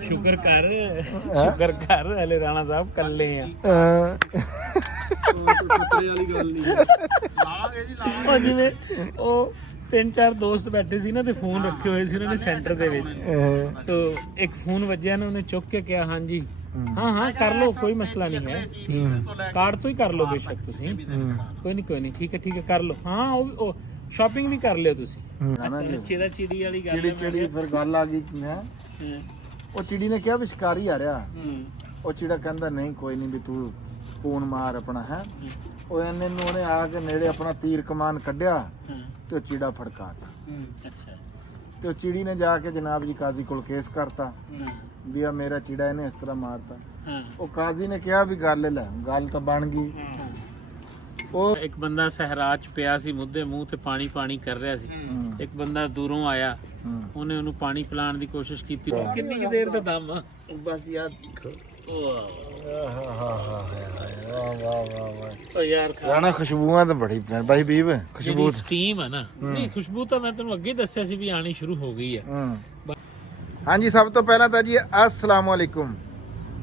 ਸ਼ੁਕਰ ਕਰ ਹਲੇ ਰਾਣਾ ਸਾਹਿਬ ਕੱਲੇ ਆ। ਕੁੱਤਰੇ ਵਾਲੀ ਗੱਲ ਨਹੀਂ ਲਾਗੇ ਜੀ ਉਹ ਜਿਵੇਂ ਉਹ 3-4 ਦੋਸਤ ਬੈਠੇ ਸੀ ਨਾ ਤੇ ਫੋਨ ਰੱਖੇ ਹੋਏ ਸੀ ਉਹਨਾਂ ਨੇ ਸੈਂਟਰ ਦੇ ਵਿੱਚ, तो एक फोन बजा ना, उन्हें चुक के क्या हाँ जी हाँ कर लो, कोई मसला नहीं है, कार्ड तो ही कर लो बेशक तुसी, कोई नहीं ठीक है कर लो। हाँ शॉपिंग भी कर लियो तुसी। चीड़ा चिड़ी वाली गल चिड़ी फिर गल आ गई है। ਉਹ ਚਿੜੀ ਨੇ ਕਿਹਾ ਵੀ ਸ਼ਿਕਾਰੀ ਆ ਰਿਹਾ। ਉਹ ਚਿੜਾ ਕਹਿੰਦਾ ਨਹੀਂ ਕੋਈ ਨਹੀਂ ਵੀ ਤੂੰ ਫੋਨ ਮਾਰ ਆਪਣਾ ਹੈ। ਉਹ ਇਹਨੇ ਨੂੰ ਉਹਨੇ ਆ ਕੇ ਨੇੜੇ ਆਪਣਾ ਤੀਰ ਕਮਾਨ ਕੱਢਿਆ ਤੇ ਉਹ ਚਿੜਾ ਫੜਕਾਤਾ। ਅੱਛਾ। ਤੇ ਉਹ ਚਿੜੀ ਨੇ ਜਾ ਕੇ ਜਨਾਬ ਜੀ ਕਾਜ਼ੀ ਕੋਲ ਕੇਸ ਕਰਤਾ ਵੀ ਆ ਮੇਰਾ ਚਿੜਾ ਇਹਨੇ ਇਸ ਤਰ੍ਹਾਂ ਮਾਰਤਾ। ਉਹ ਕਾਜ਼ੀ ਨੇ ਕਿਹਾ ਵੀ ਗੱਲ ਲੈ, ਗੱਲ ਤਾਂ ਬਣ ਗਈ। ਉਹ ਇੱਕ ਬੰਦਾ ਸਹਿਰਾ ਚ ਪਿਆ ਸੀ, ਮੁੱਦੇ ਮੂੰਹ ਤੇ ਪਾਣੀ ਕਰ ਰਿਹਾ ਸੀ। ਇੱਕ ਬੰਦਾ ਦੂਰੋਂ ਆਇਆ, ਉਹਨੇ ਉਹਨੂੰ ਪਾਣੀ ਪਿਲਾਉਣ ਦੀ ਕੋਸ਼ਿਸ਼ ਕੀਤੀ। ਕਿੰਨੀ ਕੁ ਦੇਰ ਦਾ ਦਮ ਆ ਬਸ ਯਾਰ ਯਾਰ ਰਾਣਾ ਖੁਸ਼ਬੂਆਂ ਤਾਂ ਬੜੀ ਬਾਈ ਬੀਬ ਖੁਸ਼ਬੂ ਸਟੀਮ ਹੈ ਨਾ। ਨਹੀਂ ਖੁਸ਼ਬੂ ਤਾਂ ਮੈਂ ਤੈਨੂੰ ਅੱਗੇ ਦੱਸਿਆ ਸੀ ਵੀ ਆਣੀ ਸ਼ੁਰੂ ਹੋ ਗਈ ਹੈ। ਹਾਂਜੀ ਸਭ ਤੋਂ ਪਹਿਲਾਂ ਤਾਂ ਜੀ अस्सलाम वालेकुम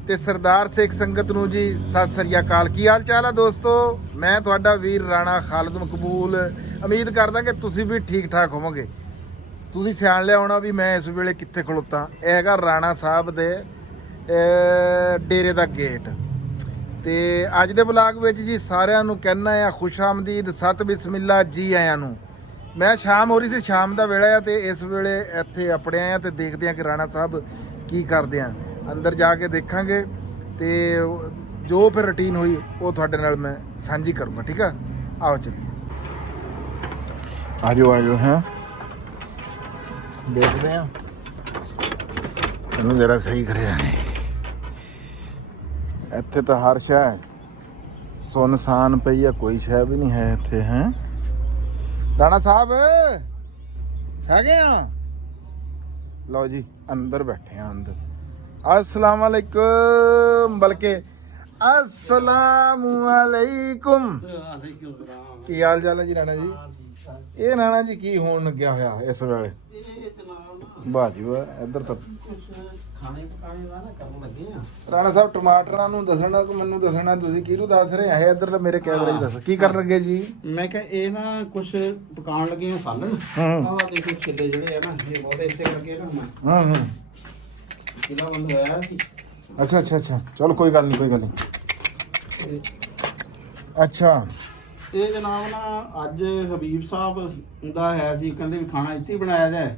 ਤੇ ਸਰਦਾਰ ਸਿੱਖ ਸੰਗਤ ਨੂੰ ਜੀ ਸਤਿ ਸ੍ਰੀ ਅਕਾਲ। ਕੀ ਹਾਲ ਚਾਲ ਆ ਦੋਸਤੋ? ਮੈਂ ਤੁਹਾਡਾ ਵੀਰ ਰਾਣਾ ਖਾਲਦ ਮਕਬੂਲ। ਉਮੀਦ ਕਰਦਾ ਕਿ ਤੁਸੀਂ ਵੀ ਠੀਕ ਠਾਕ ਹੋਵੋਗੇ। ਤੁਸੀਂ ਸਿਆਣ ਲਿਆ ਹੋਣਾ ਵੀ ਮੈਂ ਇਸ ਵੇਲੇ ਕਿੱਥੇ ਖਲੋਤਾ। ਇਹ ਹੈਗਾ ਰਾਣਾ ਸਾਹਿਬ ਦੇ ਡੇਰੇ ਦਾ ਗੇਟ। ਤੇ ਅੱਜ ਦੇ ਵਲੌਗ ਵਿੱਚ ਜੀ ਸਾਰਿਆਂ ਨੂੰ ਕਹਿਣਾ ਆ ਖੁਸ਼ ਆਮਦੀਦ, ਸਤ ਬਿਸਮਿਲ੍ਲਾ, ਜੀ ਆਇਆਂ ਨੂੰ। ਮੈਂ ਸ਼ਾਮ ਹੋ ਰਹੀ ਸੀ, ਸ਼ਾਮ ਦਾ ਵੇਲਾ ਆ ਤੇ ਇਸ ਵੇਲੇ ਇੱਥੇ ਆਪਣੇ ਆਏ ਆ ਤੇ ਦੇਖਦੇ ਆ ਕਿ ਰਾਣਾ ਸਾਹਿਬ ਕੀ ਕਰਦੇ ਆ। ਅੰਦਰ ਜਾ ਕੇ ਦੇਖਾਂਗੇ ਤੇ ਜੋ ਫਿਰ ਰੁਟੀਨ ਹੋਈ ਉਹ ਤੁਹਾਡੇ ਨਾਲ ਮੈਂ ਸਾਂਝੀ ਕਰੂੰਗਾ। ਠੀਕ ਆ, ਆਓ ਚਲੀਏ। ਆਜੋ ਹੈ ਦੇਖਦੇ ਆ ਇਹਨੂੰ ਜਰਾ ਸਹੀ ਕਰਿਆ ਨੇ। ਇੱਥੇ ਤਾਂ ਹਰ ਸ਼ੈ ਸੁਨਸਾਨ ਪਈ ਆ, ਕੋਈ ਸ਼ੈ ਵੀ ਨਹੀਂ ਹੈ ਇੱਥੇ। ਹੈ ਰਾਣਾ ਸਾਹਿਬ ਹੈਗੇ ਆ? ਲਓ ਜੀ ਅੰਦਰ ਬੈਠੇ ਆ ਅੰਦਰ। अस्सलाम वालेकुम, बल्कि अस्सलाम वालेकुम। ਕੀ ਹਾਲ ਚਾਲ ਹੈ ਜੀ ਰਾਣਾ ਜੀ? ਇਹ ਰਾਣਾ ਜੀ ਕੀ ਹੋਣ ਲੱਗਿਆ ਹੋਇਆ ਇਸ ਵੇਲੇ? ਵਾਹ ਜੀ ਵਾਹ, ਇੱਧਰ ਤਾਂ ਖਾਣੇ ਪਕਾਣੇ ਦਾ ਨਾ ਕਰਨ ਲੱਗੇ ਆ। ਰਾਣਾ ਸਾਹਿਬ ਟਮਾਟਰਾਂ ਨੂੰ ਦੱਸਣਾ ਕਿ ਮੈਨੂੰ ਦੱਸਣਾ, ਤੁਸੀਂ ਕਿਹਨੂੰ ਦੱਸ ਰਹੇ ਆ? ਇੱਧਰ ਤਾਂ ਮੇਰੇ ਕੈਮਰੇ 'ਚ ਦੱਸੋ ਕੀ ਕਰਨ ਲੱਗੇ ਜੀ? ਮੈਂ ਕਿਹਾ ਇਹ ਨਾ ਕੁਝ ਪਕਾਉਣ ਲੱਗੇ ਆ ਸਾਲਣ। ਆਹ ਦੇਖੋ ਛਿੱਲੇ ਜਿਹੜੇ ਆ ਨਾ, ਇਹ ਬਹੁਤ ਇੱਥੇ ਕਰਕੇ ਨਾ ਹਾਂ ਕਿਲਾ ਬੰਦ ਹੋਇਆ ਸੀ। ਅੱਛਾ ਚਲੋ ਕੋਈ ਗੱਲ ਨਹੀਂ। ਅੱਛਾ ਇਹ ਜਨਾਬ ਨਾ ਅੱਜ ਹਬੀਬ ਸਾਹਿਬ ਦਾ ਹੈ ਸੀ, ਕਹਿੰਦੇ ਵੀ ਖਾਣਾ ਇੱਥੇ ਹੀ ਬਣਾਇਆ ਜਾਏ।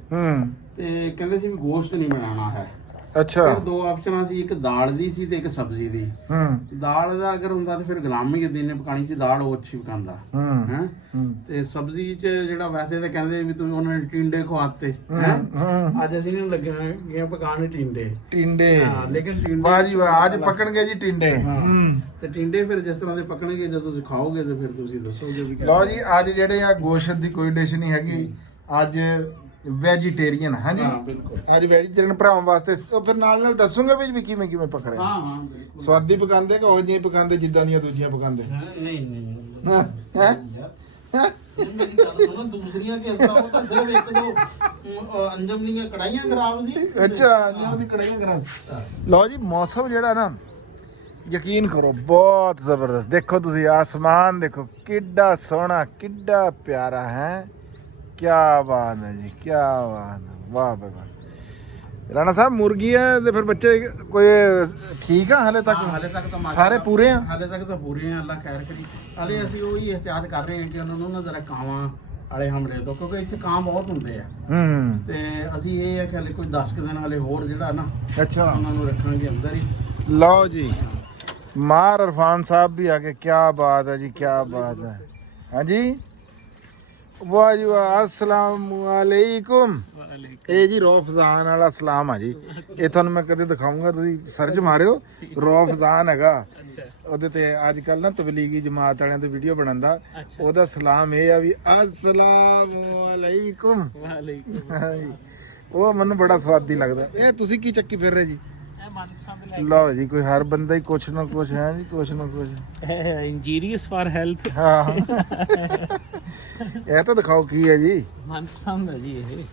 ਤੇ ਕਹਿੰਦੇ ਸੀ ਵੀ ਗੋਸ਼ਤ ਨਹੀਂ ਬਣਾਉਣਾ ਹੈ। ਅੱਛਾ। ਫਿਰ ਦੋ ਆਪਸ਼ਨਾਂ ਸੀ, ਇੱਕ ਦਾਲ ਦੀ ਸੀ ਤੇ ਇੱਕ ਸਬਜ਼ੀ ਦੀ। ਦਾਲ ਦਾ ਅਗਰ ਹੁੰਦਾ ਤੇ ਫਿਰ ਗੁਲਾਮੀ ਉਦੀਨ ਨੇ ਪਕਾਣੀ ਸੀ, ਦਾਲ ਉਹ ਅੱਛੀ ਪਕਾਉਂਦਾ ਹੈ। ਤੇ ਸਬਜ਼ੀ ਚ ਜਿਹੜਾ ਵੈਸੇ ਤਾਂ ਕਹਿੰਦੇ ਵੀ ਤੁਸੀਂ ਉਹਨਾਂ ਨੇ ਟਿੰਡੇ ਖਵਾਤੇ ਹੈ। ਅੱਜ ਅਸੀਂ ਨੇ ਲੱਗੇ ਹੋਏ ਪਕਾਉਣ ਟਿੰਡੇ। ਹਾਂ ਲੇਕਿਨ ਵਾਹ ਜੀ ਵਾਹ, ਅੱਜ ਪਕਣਗੇ ਜੀ ਟਿੰਡੇ। ਤੇ ਟਿੰਡੇ ਫਿਰ ਜਿਸ ਤਰ੍ਹਾਂ ਦੇ ਪਕਣਗੇ ਜਦੋਂ ਤੁਸੀਂ ਖਾਓਗੇ ਤੇ ਫਿਰ ਤੁਸੀਂ ਦੱਸੋਗੇ ਵੀ। ਲਓ ਜੀ ਅੱਜ ਜਿਹੜੇ ਆ ਗੋਸ਼ਤ ਦੀ ਕੋਈ ਡਿਸ਼ ਨਹੀਂ ਹੈਗੀ, ਅੱਜ ਵੈਜੀਟੇਰੀਅਨ। ਹਾਂਜੀ ਬਿਲਕੁਲ, ਅੱਜ ਵੈਜੀਟੇਰੀਅਨ ਭਰਾਵਾਂ ਵਾਸਤੇ। ਉਹ ਫਿਰ ਨਾਲ ਦੱਸੂਗੇ ਵੀ ਕਿਵੇਂ ਪਕ ਰਿਹਾ। ਹਾਂ ਬਿਲਕੁਲ। ਸਵਾਦੀ ਪਕਾਉਂਦੇ ਕਿ ਉਹ ਜਿਹੀਆਂ ਪਕਾਉਂਦੇ ਜਿੱਦਾਂ ਦੀਆਂ ਦੂਜੀਆਂ ਪਕਾਉਂਦੇ? ਨਹੀਂ ਹੈ ਮੇਰੀ ਗੱਲ ਸੁਣੋ, ਦੂਸਰੀਆਂ ਕਿ ਅਸਾਂ ਉਹ ਤਾਂ ਸਿਰਫ ਇੱਕ ਦੋ ਅੰਜਮ ਦੀਆਂ ਕੜਾਈਆਂ ਖਰਾਬ ਸੀ। ਅੱਛਾ ਅੰਜਮ ਦੀ ਕੜਾਈਆਂ ਖਰਾਬ। ਲਓ ਜੀ ਮੌਸਮ ਜਿਹੜਾ ਨਾ, ਯਕੀਨ ਕਰੋ ਬਹੁਤ ਜ਼ਬਰਦਸਤ। ਦੇਖੋ ਤੁਸੀਂ ਆਸਮਾਨ ਦੇਖੋ ਕਿੱਡਾ ਸੋਹਣਾ, ਕਿੱਡਾ ਪਿਆਰਾ ਹੈ। ਕਿਆ ਬਾਤ ਹੈ ਜੀ, ਕਿਆ ਬਾਤ ਹੈ, ਵਾਹ ਬਈ ਵਾਹ। ਰਾਣਾ ਸਾਹਿਬ ਮੁਰਗੀ ਹੈ ਤੇ ਫਿਰ ਬੱਚੇ ਕੋਈ ਠੀਕ ਆ ਹਾਲੇ ਤੱਕ? ਤਾਂ ਸਾਰੇ ਪੂਰੇ ਆ? ਹਾਲੇ ਤੱਕ ਤਾਂ ਪੂਰੇ ਆ, ਅੱਲਾ ਖੈਰ ਕਰੀ। ਹਾਲੇ ਅਸੀਂ ਉਹੀ ਇhtiyat ਕਰ ਰਹੇ ਹਾਂ ਕਿ ਉਹਨਾਂ ਨੂੰ ਨਾ ਜ਼ਰਾ ਕਾਵਾਂ ਵਾਲੇ ਹਮਲੇ ਤੋਂ, ਕਿਉਂਕਿ ਇੱਥੇ ਕਾਂ ਬਹੁਤ ਹੁੰਦੇ ਆ। ਤੇ ਅਸੀਂ ਇਹ ਹੈ ਕਿ ਹਾਲੇ ਕੋਈ 10 ਦਿਨ ਹਾਲੇ ਹੋਰ ਜਿਹੜਾ ਨਾ ਅੱਛਾ ਉਹਨਾਂ ਨੂੰ ਰੱਖਾਂਗੇ ਅੰਦਰ ਹੀ। ਲਓ ਜੀ ਮਾਰ ਇਰਫਾਨ ਸਾਹਿਬ ਵੀ ਆ ਗਏ। ਕਿਆ ਬਾਤ ਹੈ ਜੀ, ਕਿਆ ਬਾਤ ਹੈ। ਹਾਂਜੀ ਵਾਹ ਜੀ ਵਾਹ, अस्सलाम वालेकुम। ਇਹ ਜੀ ਰੋਫਜ਼ਾਨ ਵਾਲਾ ਸਲਾਮ ਆ ਜੀ। ਇਹ ਤੁਹਾਨੂੰ ਮੈਂ ਕਦੇ ਦਿਖਾਉਂਗਾ, ਤੁਸੀਂ ਸਰਚ ਮਾਰਿਓ ਰੋਫਜ਼ਾਨ ਹੈਗਾ। ਉਹਦੇ ਤੇ ਅੱਜ ਕੱਲ ਨਾ ਤਬਲੀਗੀ ਜਮਾਤ ਵਾਲਿਆਂ ਦੇ ਵੀਡੀਓ ਬਣਾਉਂਦਾ, ਉਹਦਾ ਸਲਾਮ ਇਹ ਆ ਵੀ अस्सलाम वालेकुम। ਉਹ ਮੈਨੂੰ ਬੜਾ ਸਵਾਦੀ ਲੱਗਦਾ। ਇਹ ਤੁਸੀਂ ਕੀ ਚੱਕੀ ਫਿਰ ਰਹੇ ਜੀ? ਲਓ ਜੀ ਕੋਈ ਹਰ ਬੰਦਾ ਹੀ ਕੁਛ ਨਾ ਕੁਛ ਹੈ ਜੀ, ਕੁਛ ਨਾ ਕੁਛ ਇੰਜੀਰੀਅਸ ਫॉर ਹੈਲਥ। ਹਾਂ ਇਹ ਤਾਂ ਦਿਖਾਓ ਕੀ ਹੈ ਜੀ? ਮਨਪਸੰਦ ਹੈ ਜੀ ਇਹ।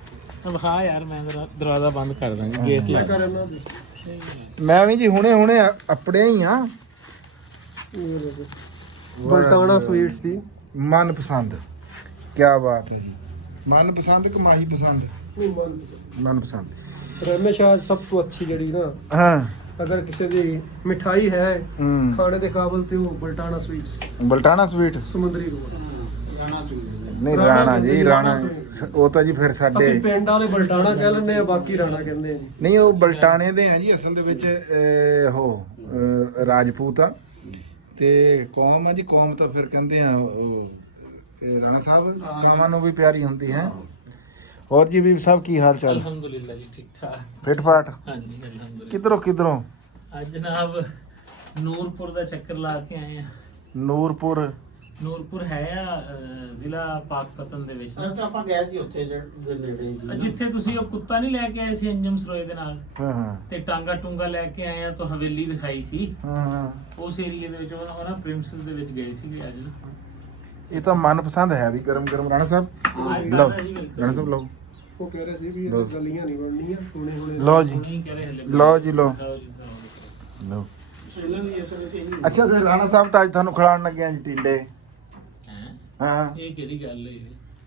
ਹਾਂ ਯਾਰ ਮੈਂ ਦਰਵਾਜ਼ਾ ਬੰਦ ਕਰ ਦਾਂਗਾ ਗੇਟ ਲਾ ਮੈਂ ਵੀ ਜੀ ਹੁਣੇ ਆਪਣੇ ਹੀ ਆ ਬਲਟਾਣਾ ਸਵੀਟਸ ਦੀ ਮਨਪਸੰਦ। ਕੀ ਬਾਤ ਹੈ ਜੀ, ਮਨਪਸੰਦ ਕਿ ਮਾਹੀ ਪਸੰਦ? ਮਨਪਸੰਦ। ਰਮੇਸ਼ ਆਜ ਸਭ ਤੋਂ ਅੱਛੀ ਜਿਹੜੀ ਨਾ, ਹਾਂ ਅਗਰ ਕਿਸੇ ਦੀ ਮਿਠਾਈ ਹੈ ਹੂੰ ਖਾਣੇ ਦੇ ਕਾਬਲ ਤੇ ਉਹ ਬਲਟਾਣਾ ਸਵੀਟਸ ਬਲਟਾਣਾ ਸਵੀਟ ਸਮੁੰਦਰੀ ਰੋਡ। ਨਹੀਂ ਰਾਣਾ ਜੀ, ਰਾਣਾ ਉਹ ਤਾਂ ਜੀ ਫਿਰ ਸਾਡੇ ਅਸੀਂ ਪਿੰਡ ਵਾਲੇ ਬਲਟਾਣਾ ਕਹਿ ਲੈਂਦੇ ਆ, ਬਾਕੀ ਰਾਣਾ ਕਹਿੰਦੇ ਆ ਜੀ। ਨਹੀਂ ਉਹ ਬਲਟਾਣੇ ਦੇ ਆ ਜੀ ਅਸਲ ਦੇ ਵਿੱਚ ਰਾਜਪੂਤ ਆ ਤੇ ਕੌਮ ਆ ਜੀ, ਕੌਮ ਤਾਂ ਫਿਰ ਕਹਿੰਦੇ ਆ ਇਹ ਰਾਣਾ ਸਾਹਿਬ ਕਾਵਾਂ ਨੂੰ ਵੀ ਪਿਆਰੀ ਹੁੰਦੀ ਹੈ। ਹੋਰ ਜੀ ਬੀਬੀ ਸਾਹਿਬ ਕੀ ਹਾਲ ਚਾਲ? ਅਲਹਮਦੁਲਿਲਾ ਜੀ ਠੀਕ ਠਾਕ। ਫਿਟ ਫਾਟ? ਹਾਂਜੀ ਅਲਹਮਦੁਲਿਲਾ। ਕਿਧਰੋਂ ਅੱਜ ਜਨਾਬ ਨੂਰਪੁਰ ਦਾ ਚੱਕਰ ਲਾ ਕੇ ਆਏ ਆ। ਨੂਰਪੁਰ ਹੈ ਆ ਜ਼ਿਲ੍ਹਾ ਪਾਕਪਤਨ ਦੇ ਵਿੱਚ। ਆਪਾਂ ਗਏ ਸੀ ਉੱਥੇ ਦੇ ਨੇੜੇ ਜਿੱਥੇ ਤੁਸੀਂ ਉਹ ਕੁੱਤਾ ਨਹੀਂ ਲੈ ਕੇ ਆਏ ਸੀ ਅੰਜਮ ਸਰੋਏ ਦੇ ਨਾਲ, ਹਾਂ ਤੇ ਟਾਂਗਾ ਟੂੰਗਾ ਲੈ ਕੇ ਆਏ ਆ ਤਾਂ ਹਵੇਲੀ ਦਿਖਾਈ ਸੀ ਹਾਂ ਉਸ ਏਰੀਆ ਦੇ ਵਿੱਚ। ਉਹਨਾਂ ਪ੍ਰਿੰਸਸ ਦੇ ਵਿੱਚ ਗਏ ਸੀਗੇ ਅੱਜ ਨਾ। ਇਹ ਤਾਂ ਮਨਪਸੰਦ ਹੈ ਵੀ ਗਰਮ ਰਾਣਾ ਸਾਹਿਬ। ਲਓ ਰਾਣਾ ਸਾਹਿਬ ਲਓ। ਉਹ ਕਹਿ ਰਹੇ ਸੀ ਵੀ ਇਹ ਗਲੀਆਂ ਨਹੀਂ ਬਣਨੀਆਂ ਹੁਣੇ ਲਓ ਜੀ ਨਹੀਂ ਕਹਿ ਰਹੇ ਹਲੇ। ਲਓ ਜੀ ਲਓ ਲਓ। ਇਹਨਾਂ ਦੀ ਅਸਲ ਵਿੱਚ ਇਹੀ ਅੱਛਾ ਤੇ ਰਾਣਾ ਸਾਹਿਬ ਤਾਂ ਅੱਜ ਤੁਹਾਨੂੰ ਖਿਲਾਉਣ ਲੱਗੇ ਆ ਜੀ ਟਿੰਡੇ। ਹੈਂ? ਹਾਂ ਇਹ ਕਿਹੜੀ ਗੱਲ ਹੈ?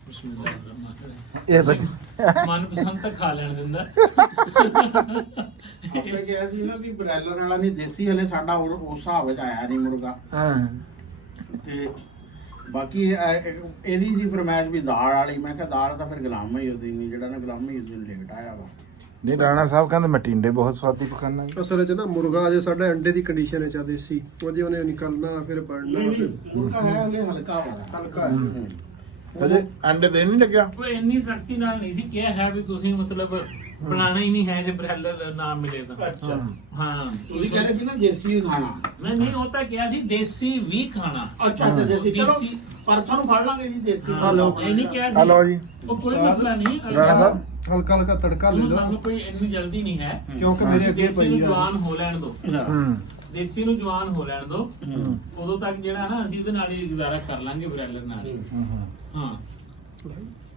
ਬਿਸਮਿਲ੍ਲਾਹ ਰਹਿਮਾਨ ਰਹੀਮ। ਇਹ ਤਾਂ ਮਨਪਸੰਦ ਤਾਂ ਖਾ ਲੈਣ ਦਿੰਦਾ। ਆਪਣੇ ਗਿਆ ਸੀ ਨਾ ਵੀ ਬ੍ਰੈਲਰ ਵਾਲਾ ਨਹੀਂ ਦੇਸੀ ਹਲੇ ਸਾਡਾ ਉਸ ਹਿਸਾਬ ਵਿੱਚ ਆਇਆ ਨਹੀਂ ਮੁਰਗਾ। ਹਾਂ ਤੇ ਬਾਕੀ ਇਹਦੀ ਸੀ ਫਰਮਾਇਸ਼ ਵੀ ਦਾਲ ਵਾਲੀ। ਮੈਂ ਕਿਹਾ ਦਾਲ ਤਾਂ ਫਿਰ ਗੁਲਾਮ ਹੀ ਉਹਦੀ ਨਹੀਂ, ਜਿਹੜਾ ਨਾ ਗੁਲਾਮ ਹੀ ਉਹਦੀ ਲੇਟ ਆਇਆ ਵਾ। ਨਹੀਂ ਰਾਣਾ ਸਾਹਿਬ ਕਹਿੰਦੇ ਮੈਂ ਟਿੰਡੇ ਬਹੁਤ ਸਵਾਦੀ ਪਕਾਨਾ। ਅਸਲ ਵਿੱਚ ਨਾ ਮੁਰਗਾ ਅਜੇ ਸਾਡਾ ਅੰਡੇ ਦੀ ਕੰਡੀਸ਼ਨ ਵਿੱਚ ਆ ਦੇਸੀ, ਉਹਦੇ ਉਹਨੇ ਨਿਕਲਣਾ ਫਿਰ ਬਣਨਾ ਮੁਰਗਾ ਹੈ ਹਲੇ ਹਲਕਾ ਵਾ। ਹਲਕਾ ਅਜੇ ਅੰਡੇ ਦੇਣ ਨਹੀਂ ਲੱਗਿਆ। ਉਹ ਇੰਨੀ ਸਖਤੀ ਨਾਲ ਨਹੀਂ ਸੀ ਕਿਹਾ ਹੈ ਵੀ ਤੁਸੀਂ ਮਤਲਬ ਬਣਾਣਾ ਹੀ ਨਹੀਂ ਹੈ ਜੇ ਬ੍ਰੈਲਰ ਨਾ ਮਿਲੇ ਤਾਂ। ਅੱਛਾ ਹਾਂ ਤੁਸੀਂ ਕਹਿੰਦੇ ਸੀ ਨਾ ਦੇਸੀ ਖਾਣਾ। ਮੈਂ ਨਹੀਂ ਉਹ ਤਾਂ ਕਿਹਾ ਸੀ ਦੇਸੀ ਵੀ ਖਾਣਾ। ਅੱਛਾ ਤੇ ਦੇਸੀ ਚਲੋ ਦੇਸੀ। ਪਰਸੋਂ ਨੂੰ ਫੜ ਲਾਂਗੇ ਜੀ ਦੇਸੀ। ਇਹ ਨਹੀਂ ਕਿਹਾ ਸੀ। ਹਲੋ ਜੀ ਉਹ ਕੋਈ ਮਸਲਾ ਨਹੀਂ। ਰਾਣਾ ਸਾਹਿਬ ਹਲਕਾ ਹਲਕਾ ਤੜਕਾ ਲੈ ਲਓ ਸਾਨੂੰ ਕੋਈ ਇੰਨੀ ਜਲਦੀ ਨਹੀਂ ਹੈ ਕਿਉਂਕਿ ਮੇਰੇ ਅੱਗੇ ਦੇਸੀ ਪਈ ਨੂੰ ਆ। ਜਵਾਨ ਹੋ ਲੈਣ ਦਿਓ। ਹੂੰ ਦੇਸੀ ਨੂੰ ਜਵਾਨ ਹੋ ਲੈਣ ਦਿਓ। ਉਦੋਂ ਤੱਕ ਜਿਹੜਾ ਨਾ ਅਸੀਂ ਉਹਦੇ ਨਾਲ ਹੀ ਗੁਜ਼ਾਰਾ ਕਰ ਲਾਂਗੇ ਬ੍ਰੈਲਰ ਨਾਲ ਹੀ। ਹਾਂ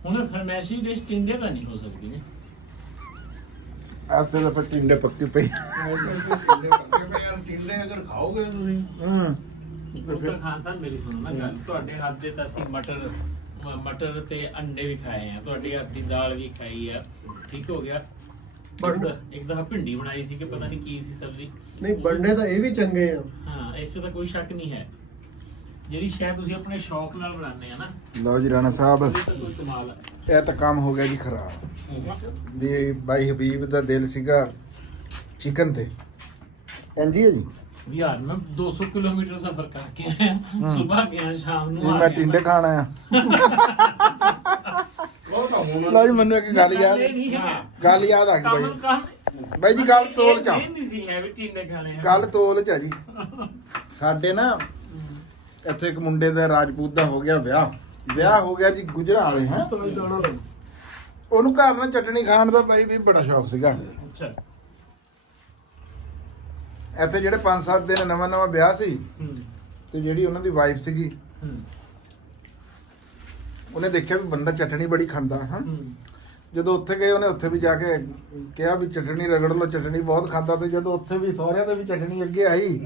ਹੁਣ ਫਰਮੈਸ਼ੀ ਡਿਸ਼ ਟਿੰਡੇ ਤਾਂ ਨਹੀਂ ਹੋ ਸਕਦੀ ਨੇ। ਆਪ ਤੇ ਤਾਂ ਟਿੰਡੇ ਪੱਕੀ ਪਈ। ਟਿੰਡੇ ਅਗਰ ਖਾਓਗੇ ਤੁਸੀਂ ਹੂੰ ਡਾਕਟਰ ਖਾਨ ਸਾਹਿਬ ਮੇਰੀ ਸੁਣੋ ਨਾ ਗੱਲ। ਤੁਹਾਡੇ ਹੱਥ ਦੇ ਤਾਂ ਅਸੀਂ ਮਟਰ ਤੇ ਅੰਡੇ ਵੀ ਖਾਏ ਆ, ਤੁਹਾਡੇ ਹੱਥ ਦੀ ਦਾਲ ਵੀ ਖਾਈ ਆ, ਠੀਕ ਹੋ ਗਿਆ। ਇੱਕ ਦਫਾ ਭਿੰਡੀ ਬਣਾਈ ਸੀ ਕਿ ਪਤਾ ਨਹੀਂ ਕੀ ਸੀ ਸਬਜ਼ੀ। ਨਹੀਂ ਬਣਨੇ ਤਾਂ ਇਹ ਵੀ ਚੰਗੇ ਆ। ਹਾਂ ਇਸ 'ਚ ਤਾਂ ਕੋਈ ਸ਼ੱਕ ਨਹੀਂ ਹੈ। ਜਿਹੜੀ ਸ਼ਾਇਦ ਤੁਸੀਂ ਆਪਣੇ ਸ਼ੌਕ ਨਾਲ ਬਣਾਉਂਦੇ ਆ ਨਾ, ਲਓ ਜੀ ਰਾਣਾ ਸਾਹਿਬ ਉਹਦੇ ਤਾਂ ਕੋਈ ਕਮਾਲ ਹੈ। ਇਹ ਤਾਂ ਕੰਮ ਹੋ ਗਿਆ ਜੀ ਖਰਾਬ। ਵੀ ਬਾਈ ਹਬੀਬ ਦਾ ਦਿਲ ਸੀਗਾ ਚਿਕਨ ਤੇ। ਇੰਜੀ ਹੈ ਜੀ ਯਾਰ ਮੈਂ 200 ਕਿਲੋਮੀਟਰ ਸਫ਼ਰ ਕਰਕੇ ਆਇਆ, ਸਵੇਰ ਗਿਆ ਸ਼ਾਮ ਨੂੰ ਜੀ ਆ ਮੈਂ ਗਿਆ ਟਿੰਡੇ ਖਾਣਾ ਆ। ਉਹ ਤਾਂ ਹੁਣ ਲਓ ਜੀ ਮੈਨੂੰ ਇੱਕ ਗੱਲ ਯਾਦ ਆ ਗਈ ਬਾਈ। ਬਾਈ ਜੀ ਗੱਲ ਤੋਲ ਚ ਆ। ਨਹੀਂ ਸੀ ਹੈ ਵੀ ਟਿੰਡੇ ਖਾਣੇ ਆ। ਗੱਲ ਤੋਲ ਚ ਆ ਜੀ। ਸਾਡੇ ਨਾ ਇੱਥੇ ਇੱਕ ਮੁੰਡੇ ਦਾ ਰਾਜਪੂਤ ਦਾ ਹੋ ਗਿਆ ਵਿਆਹ ਹੋ ਗਿਆ ਜੀ ਗੁਜਰਾਂ ਵਾਲੇ ਹੈ। ਦਾਣਾ ਲਓ। ਉਹਨੂੰ ਘਰ ਨਾਲ ਚਟਣੀ ਖਾਣ ਦਾ ਬਾਈ ਵੀ ਬੜਾ ਸ਼ੌਕ ਸੀਗਾ। ਅੱਛਾ ਇੱਥੇ ਜਿਹੜੇ 5-7 ਦਿਨ ਨਵਾਂ ਵਿਆਹ ਸੀ ਹੂੰ ਤੇ ਜਿਹੜੀ ਉਹਨਾਂ ਦੀ ਵਾਈਫ ਸੀਗੀ ਹੂੰ ਉਹਨੇ ਦੇਖਿਆ ਵੀ ਬੰਦਾ ਚਟਣੀ ਬੜੀ ਖਾਂਦਾ ਹਾਂ। ਹੂੰ ਜਦੋਂ ਉੱਥੇ ਗਏ ਉਹਨੇ ਉੱਥੇ ਵੀ ਜਾ ਕੇ ਕਿਹਾ ਵੀ ਚਟਣੀ ਰਗੜ ਲਓ, ਚਟਣੀ ਬਹੁਤ ਖਾਂਦਾ। ਤੇ ਜਦੋਂ ਉੱਥੇ ਵੀ ਸਹੁਰਿਆਂ ਦੇ ਵੀ ਚਟਣੀ ਅੱਗੇ ਆਈ,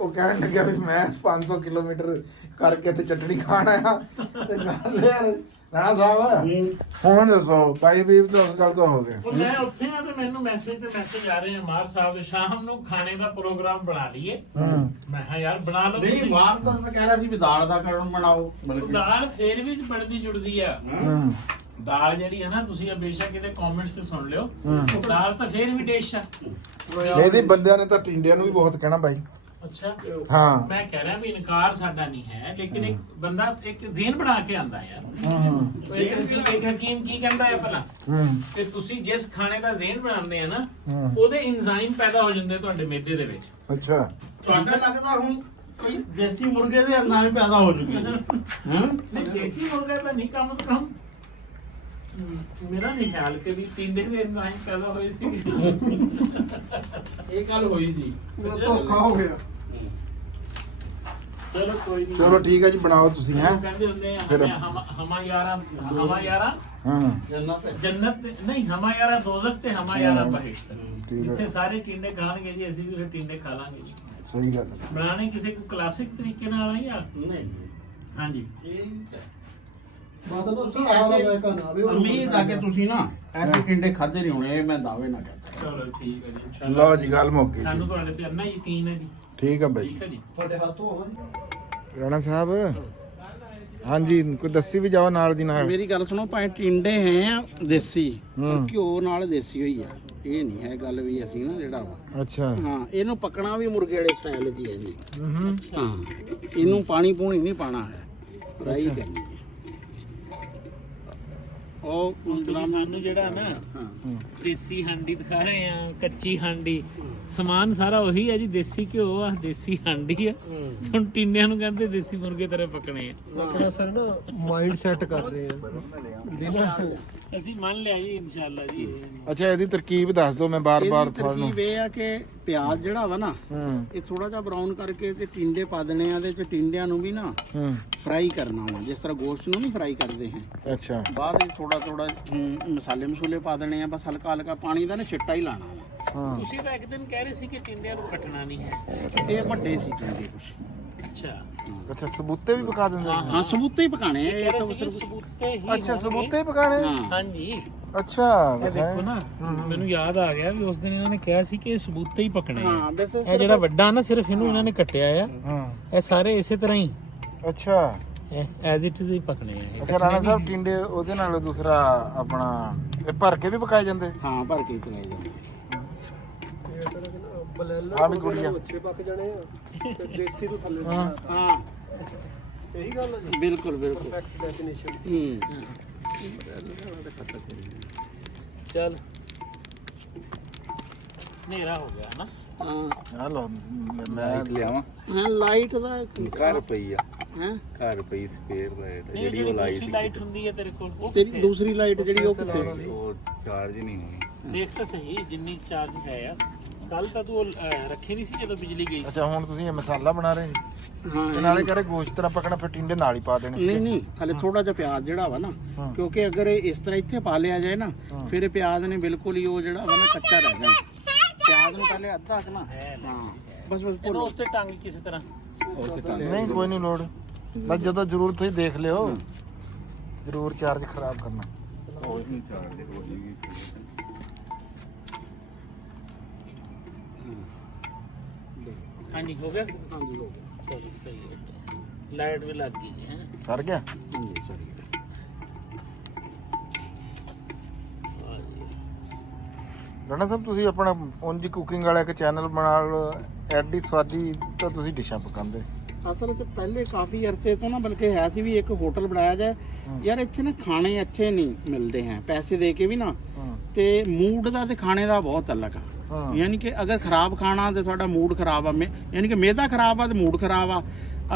ਉਹ ਕਹਿਣ ਲੱਗਿਆ ਵੀ ਮੈਂ 500 ਕਿਲੋਮੀਟਰ ਕਰਕੇ ਇੱਥੇ ਚਟਣੀ ਖਾਣ ਆਇਆ। ਤੇ ਗੱਲ ਯਾਰ ਰਾਣਾ ਸਾਹਿਬ ਹੁਣ ਦੱਸੋ ਭਾਈ ਵੀਰ ਤਾਂ ਗੱਲ ਤਾਂ ਹੋ ਗਿਆ। ਉਹ ਮੈਂ ਉੱਥੇ ਆ ਤੇ ਮੈਨੂੰ ਮੈਸੇਜ ਆ ਰਹੇ ਆ ਮਾਰ ਸਾਹਿਬ ਦੇ, ਸ਼ਾਮ ਨੂੰ ਖਾਣੇ ਦਾ ਪ੍ਰੋਗਰਾਮ ਬਣਾ ਲਈਏ। ਮੈਂ ਕਿਹਾ ਯਾਰ ਬਣਾ ਲਓ ਨਹੀਂ ਤੁਸੀਂ। ਬਾਹਰ ਤਾਂ ਮੈਂ ਕਹਿ ਰਿਹਾ ਸੀ ਵੀ ਦਾਲ ਦਾ ਕਰਨ ਬਣਾਓ ਉਹ ਬਲਕਿ। ਦਾਲ ਫੇਰ ਵੀ ਬਣਦੀ ਜੁੜਦੀ ਆ। ਹੂੰ ਦਾਲ ਜਿਹੜੀ ਆ ਨਾ, ਤੁਸੀਂ ਬੇਸ਼ੱਕ ਇਹਦੇ ਕਮੈਂਟਸ ਤੇ ਸੁਣ ਲਿਓ, ਉਹ ਦਾਲ ਤਾਂ ਫੇਰ ਵੀ ਡਿਸ਼ ਆ। ਇਹਦੀ ਬੰਦਿਆਂ ਨੇ ਤਾਂ ਟਿੰਡਿਆਂ ਨੂੰ ਵੀ ਬਹੁਤ ਕਹਿਣਾ ਬਾਈ। ਅੱਛਾ ਹਾਂ ਮੈਂ ਕਹਿ ਰਿਹਾ ਵੀ ਇਨਕਾਰ ਸਾਡਾ ਨਹੀਂ ਹੈ, ਲੇਕਿਨ ਇੱਕ ਬੰਦਾ ਇੱਕ ਜ਼ੇਨ ਬਣਾ ਕੇ ਆਂਦਾ ਯਾਰ। ਇੱਕ ਹਕੀਮ ਕੀ ਕਹਿੰਦਾ ਹੈ ਭਲਾ ਕਿ ਤੁਸੀਂ ਜਿਸ ਖਾਣੇ ਦਾ ਜ਼ੇਨ ਬਣਾਉਂਦੇ ਆ ਨਾ, ਉਹਦੇ ਇੰਜ਼ਾਈਮ ਪੈਦਾ ਹੋ ਜਾਂਦੇ ਤੁਹਾਡੇ ਮਿਹਦੇ ਦੇ ਵਿੱਚ। ਅੱਛਾ ਤੁਹਾਡਾ ਲੱਗਦਾ ਹੁਣ ਕੋਈ ਦੇਸੀ ਮੁਰਗੇ ਦੇ ਅੰਦਰ ਵੀ ਪੈਦਾ ਹੋ ਚੁੱਕੇ ਨੇ। ਨਹੀਂ ਦੇਸੀ ਮੁਰਗਾ ਤਾਂ ਨਹੀਂ ਕਮ ਤੋਂ ਕਮ ਮੇਰਾ ਨਹੀਂ ਖਿਆਲ ਕਿ ਵੀ ਟਿੰਡੇ ਦੇ ਇੰਜ਼ਾਈਮ ਪੈਦਾ ਹੋਏ ਸੀ। ਇਹ ਗੱਲ ਹੋਈ ਸੀ। ਇਹ ਧੋਖਾ ਹੋ ਗਿਆ। ਚਲੋ ਕੋਈ ਨਹੀਂ। ਚਲੋ ਠੀਕ ਹੈ ਜੀ ਬਣਾਓ ਤੁਸੀਂ ਹੈ। ਕਹਿੰਦੇ ਹੁੰਦੇ ਆ ਫਿਰ- ਹਮਾ ਯਾਰਾ ਹਾਂ ਜੰਨਤ ਨਹੀਂ ਹਮਾਰਾ ਦੋਜ਼ਖ ਤੇ ਹਮਾਰਾ ਬਹਿਸ਼ਤ ਠੀਕ ਹੈ ਜਿੱਥੇ ਸਾਰੇ ਟਿੰਡੇ ਖਾਣਗੇ ਜੀ ਅਸੀਂ ਵੀ ਫਿਰ ਟਿੰਡੇ ਖਾ ਲਾਂਗੇ ਜੀ ਸਹੀ ਗੱਲ ਹੈ ਬਣਾਣੇ ਕਿਸੇ ਕੋ ਕਲਾਸਿਕ ਤਰੀਕੇ ਨਾਲ ਆ ਜਾਂ ਨਹੀਂ ਹਾਂਜੀ ਬਸ ਨਾ ਤੁਸੀਂ ਆਹ ਲੈ ਕੇ ਨਾ ਆਵੇ ਉਮੀਦ ਆ ਕਿ ਤੁਸੀਂ ਨਾ ਐਸੇ ਟਿੰਡੇ ਖਾਦੇ ਨਹੀਂ ਹੋਣੇ ਇਹ ਮੈਂ ਦਾਅਵੇ ਨਾ ਕਰਦਾ ਚਲੋ ਠੀਕ ਹੈ ਜੀ ਇਨਸ਼ਾਅੱਲਾ ਲਓ ਜੀ ਗੱਲ ਮੁੱਕ ਗਈ ਸਾਨੂੰ ਤੁਹਾਡੇ ਤੇ ਇੰਨਾ ਯਕੀਨ ਹੈ ਜੀ ਠੀਕ ਹੈ ਬਾਈ ਠੀਕ ਹੈ ਜੀ ਤੁਹਾਡੇ ਹੱਥੋਂ ਆਵਾਂ ਜੀ ਰਾਣਾ ਸਾਹਿਬ ਹਾਂਜੀ ਕੋਈ ਦੱਸੀ ਵੀ ਜਾਓ ਨਾਲ ਦੀ ਨਾਲ ਮੇਰੀ ਗੱਲ ਸੁਣੋ ਭਾਵੇਂ ਟਿੰਡੇ ਹੈ ਦੇਸੀ ਹੂੰ। ਘਿਓ ਨਾਲ ਦੇਸੀ ਹੋਈ ਆ ਇਹ ਨਹੀਂ ਹੈ ਗੱਲ ਵੀ ਅਸੀਂ ਨਾ ਜਿਹੜਾ ਵਾ ਅੱਛਾ ਹਾਂ ਇਹਨੂੰ ਪਕਣਾ ਵੀ ਮੁਰਗੇ ਵਾਲੇ ਸਟਾਈਲ ਦੀ ਹੈ ਜੀ ਹੂੰ ਹਾਂ ਇਹਨੂੰ ਪਾਣੀ ਪੂਣੀ ਨਹੀਂ ਪਾਣਾ ਹੈ ਫਰਾਈ ਕਰਨੀ ਹੈ ਉਹ ਤੁਸੀਂ ਸਾਨੂੰ ਜਿਹੜਾ ਨਾ ਹਾਂ ਦੇਸੀ ਹਾਂਡੀ ਦਿਖਾ ਰਹੇ ਆ ਕੱਚੀ ਹਾਂਡੀ ਸਮਾਨ ਸਾਰਾ ਉਹੀ ਹੈ ਜੀ ਦੇਸੀ ਘਿਓ ਆ ਦੇਸੀ ਹਾਂਡੀ ਆ ਹੁਣ ਟਿੰਡਿਆਂ ਨੂੰ ਕਹਿੰਦੇ ਦੇਸੀ ਮੁਰਗੇ ਤਰ੍ਹਾਂ ਪਕਣੇ ਆ ਆਪਣਾ ਸਰ ਨਾ ਮਾਈਂਡ ਸੈੱਟ ਕਰ ਰਹੇ ਆ ਅਸੀਂ ਮੰਨ ਲਿਆ ਜੀ ਇਨਸ਼ਾਅੱਲਾ ਜੀ ਅੱਛਾ ਇਹਦੀ ਤਰਕੀਬ ਦੱਸ ਦਿਓ ਮੈਂ ਬਾਰ-ਬਾਰ ਇਹਦੀ ਤੁਹਾਨੂੰ ਤਰਕੀਬ ਇਹ ਆ ਕਿ ਪਿਆਜ਼ ਜਿਹੜਾ ਵਾ ਨਾ ਹੂੰ ਇਹ ਥੋੜਾ ਜਿਹਾ ਬਰਾਊਨ ਕਰਕੇ ਤੇ ਟਿੰਡੇ ਪਾ ਦੇਣੇ ਆ ਤੇ ਟਿੰਡਿਆਂ ਨੂੰ ਵੀ ਨਾ ਹੂੰ ਫਰਾਈ ਕਰਨਾ ਵਾ ਜਿਸ ਤਰ੍ਹਾਂ ਗੋਸ਼ਤ ਨੂੰ ਨਹੀਂ ਫਰਾਈ ਕਰਦੇ ਹੈ ਅੱਛਾ ਬਾਅਦ ਵਿੱਚ ਥੋੜਾ ਮਸਾਲੇ ਮਸੂਲੇ ਪਾ ਦੇਣੇ ਆ ਬਸ ਹਲਕਾ ਹਲਕਾ ਪਾਣੀ ਦਾ ਨਾ ਛਿੱਟਾ ਹੀ ਲਾਣਾ ਵਾ ਹਾਂ ਤੁਸੀਂ ਤਾਂ ਇੱਕ ਦਿਨ ਕਹਿ ਰਹੇ ਸੀ ਕਿ ਟਿੰਡਿਆਂ ਨੂੰ ਕੱਟਣਾ ਨਹੀਂ ਹੈ ਇਹ ਵੱਡੇ ਸੀ ਟਿੰਡੇ ਕੁਛ ਅੱਛਾ ਅੱਛਾ ਸਬੂਤੇ ਵੀ ਪਕਾ ਦਿੰਦੇ ਸੀ ਹਾਂ ਸਬੂਤੇ ਹੀ ਪਕਾਣੇ ਆ ਕਹਿ ਇਹ ਰਹੇ ਤਾਂ ਸੀ ਕਿ ਸਿਰਫ ਸਬੂਤੇ ਹੀ ਅੱਛਾ ਹੋਣਗੇ। ਸਬੂਤੇ ਹੀ ਪਕਾਣੇ ਹਾਂ ਹਾਂਜੀ ਅੱਛਾ ਇਹ ਦੇਖੋ ਨਾ ਮੈਨੂੰ ਯਾਦ ਆ ਗਿਆ ਵੀ ਉਸ ਦਿਨ ਇਹਨਾਂ ਨੇ ਕਿਹਾ ਸੀ ਕਿ ਇਹ ਸਬੂਤੇ ਹੀ ਪਕਣੇ ਆ ਹਾਂ ਵੈਸੇ ਇਹ ਜਿਹੜਾ ਵੱਡਾ ਨਾ ਸਿਰਫ ਇਹਨੂੰ ਇਹਨਾਂ ਨੇ ਕੱਟਿਆ ਆ ਹਾਂ ਇਹ ਸਾਰੇ ਇਸੇ ਤਰ੍ਹਾਂ ਹੀ ਅੱਛਾ ਐਜ਼ ਇਟ ਇਜ਼ ਹੀ ਪਕਣੇ ਆ ਇਹ ਅੱਛਾ ਰਾਣਾ ਸਾਹਿਬ ਟਿੰਡੇ ਉਹਦੇ ਨਾਲ ਦੂਸਰਾ ਆਪਣਾ ਇਹ ਭਰ ਕੇ ਵੀ ਪਕਾਏ ਜਾਂਦੇ ਹਾਂ ਭਰ ਕੇ ਹੀ ਪਕਾਏ ਜਾਂਦੇ ਹਾਂ ਵੀ ਗੁੜੀਆ। ਅੱਛੇ ਪੱਕ ਜਾਣੇ ਆ ਤੇ ਦੇਸੀ ਤੋਂ ਥੱਲੇ ਹਾਂ ਹਾਂ ਇਹੀ ਗੱਲ ਹੈ ਜੀ ਬਿਲਕੁਲ ਬਿਲਕੁਲ ਪਰਫੈਕਟ ਡੈਫੀਨੇਸ਼ਨ ਚੱਲ ਹਨੇਰਾ ਹੋ ਗਿਆ ਨਾ ਹਾਂ ਆ ਲਓ ਮੈਂ ਲਿਆਵਾਂ ਹਾਂ ਲਾਈਟ ਦਾ ਘਰ ਪਈ ਆ ਹੈ ਘਰ ਪਈ ਸਪੇਅਰ ਲਾਈਟ ਨਹੀਂ ਜਿਹੜੀ ਉਹ ਲਾਈ ਦੂਸਰੀ ਲਾਈਟ ਹੁੰਦੀ ਹੈ ਤੇਰੇ ਕੋਲ ਉਹ ਤੇਰੀ ਕਿੱਥੇ? ਦੂਸਰੀ ਲਾਈਟ ਜਿਹੜੀ ਉਹ ਕਿੱਥੇ ਉਹ ਚਾਰਜ ਨਹੀਂ ਹੋਣੀ ਦੇਖ ਤਾਂ ਸਹੀ ਜਿੰਨੀ ਚਾਰਜ ਹੈ ਆ ਕੱਲ ਤਾਂ ਤੂੰ ਰੱਖੀ ਨਹੀਂ ਸੀ ਜਦੋਂ ਬਿਜਲੀ ਗਈ ਸੀ ਅੱਛਾ ਹੁਣ ਤੁਸੀਂ ਇਹ ਮਸਾਲਾ ਬਣਾ ਰਹੇ ਹਾਂ ਤੇ ਨਾਲੇ ਕਰੇ ਗੋਸ਼ਤ ਤਰ੍ਹਾਂ ਪਕਣਾ ਫਿਰ ਟਿੰਡੇ ਨਾਲ ਹੀ ਪਾ ਦੇਣੇ ਸੀ ਨਹੀਂ ਨਹੀਂ ਹਲੇ ਥੋੜਾ ਜਿਹਾ ਪਿਆਜ਼ ਜਿਹੜਾ ਵਾ ਨਾ ਹਾਂ। ਕਿਉਂਕਿ ਅਗਰ ਇਹ ਇਸ ਤਰ੍ਹਾਂ ਇੱਥੇ ਪਾ ਲਿਆ ਜਾਏ ਨਾ ਫਿਰ ਇਹ ਪਿਆਜ਼ ਨੇ ਬਿਲਕੁਲ ਹੀ ਉਹ ਜਿਹੜਾ ਵਾ ਨਾ ਕੱਚਾ ਰਹਿ ਜਾਣਾ ਪਿਆਜ਼ ਨੂੰ ਪਹਿਲੇ ਅੱਧਾ ਕੁ ਨਾ ਹਾਂ ਬਸ ਇਹਨੂੰ ਭੁੰਨੋ ਉਸ ਤੇ ਟੰਗ ਕਿਸੇ ਤਰ੍ਹਾਂ ਨਹੀਂ ਕੋਈ ਨਹੀਂ ਲੋੜ ਬਸ ਜਦੋਂ ਜ਼ਰੂਰਤ ਹੋਈ ਦੇਖ ਲਿਓ ਜ਼ਰੂਰ ਚਾਰਜ ਖਰਾਬ ਕਰਨਾ ਉਹ ਨਹੀਂ ਚਾਰਜ ਹੋਣੀ ਹਾਂਜੀ ਹੋ ਗਿਆ ਹਾਂਜੀ ਹੋ ਗਿਆ ਚਲੋ ਸਹੀ ਹੈ ਲਾਈਟ ਵੀ ਲੱਗ ਗਈ ਹੈ ਸਰ ਗਿਆ ਹਾਂਜੀ ਸੌਰੀ ਰਾਣਾ ਸਾਹਿਬ ਤੁਸੀਂ ਆਪਣਾ ਉਂਝ ਕੁਕਿੰਗ ਵਾਲਾ ਇੱਕ ਚੈਨਲ ਬਣਾ ਲਓ ਐਡੀ ਸਵਾਦੀ ਤਾਂ ਤੁਸੀਂ ਡਿਸ਼ਾਂ ਪਕਾਉਂਦੇ ਅਸਲ 'ਚ ਪਹਿਲੇ ਕਾਫੀ ਅਰਸੇ ਤੋਂ ਨਾ ਬਲਕਿ ਹੈ ਸੀ ਵੀ ਇੱਕ ਹੋਟਲ ਬਣਾਇਆ ਜਾਏ ਯਾਰ ਇੱਥੇ ਨਾ ਖਾਣੇ ਅੱਛੇ ਨਹੀਂ ਮਿਲਦੇ ਹੈ ਪੈਸੇ ਦੇ ਕੇ ਵੀ ਨਾ ਹਾਂ ਤੇ ਮੂਡ ਦਾ ਤੇ ਖਾਣੇ ਦਾ ਬਹੁਤ ਅਲੱਗ ਆ ਹਾਂ ਯਾਨੀ ਕਿ ਅਗਰ ਖਰਾਬ ਖਾਣਾ ਤੇ ਤੁਹਾਡਾ ਮੂਡ ਖਰਾਬ ਆ ਯਾਨੀ ਕਿ ਮਿਹਦਾ ਖਰਾਬ ਆ ਤੇ ਮੂਡ ਖਰਾਬ ਆ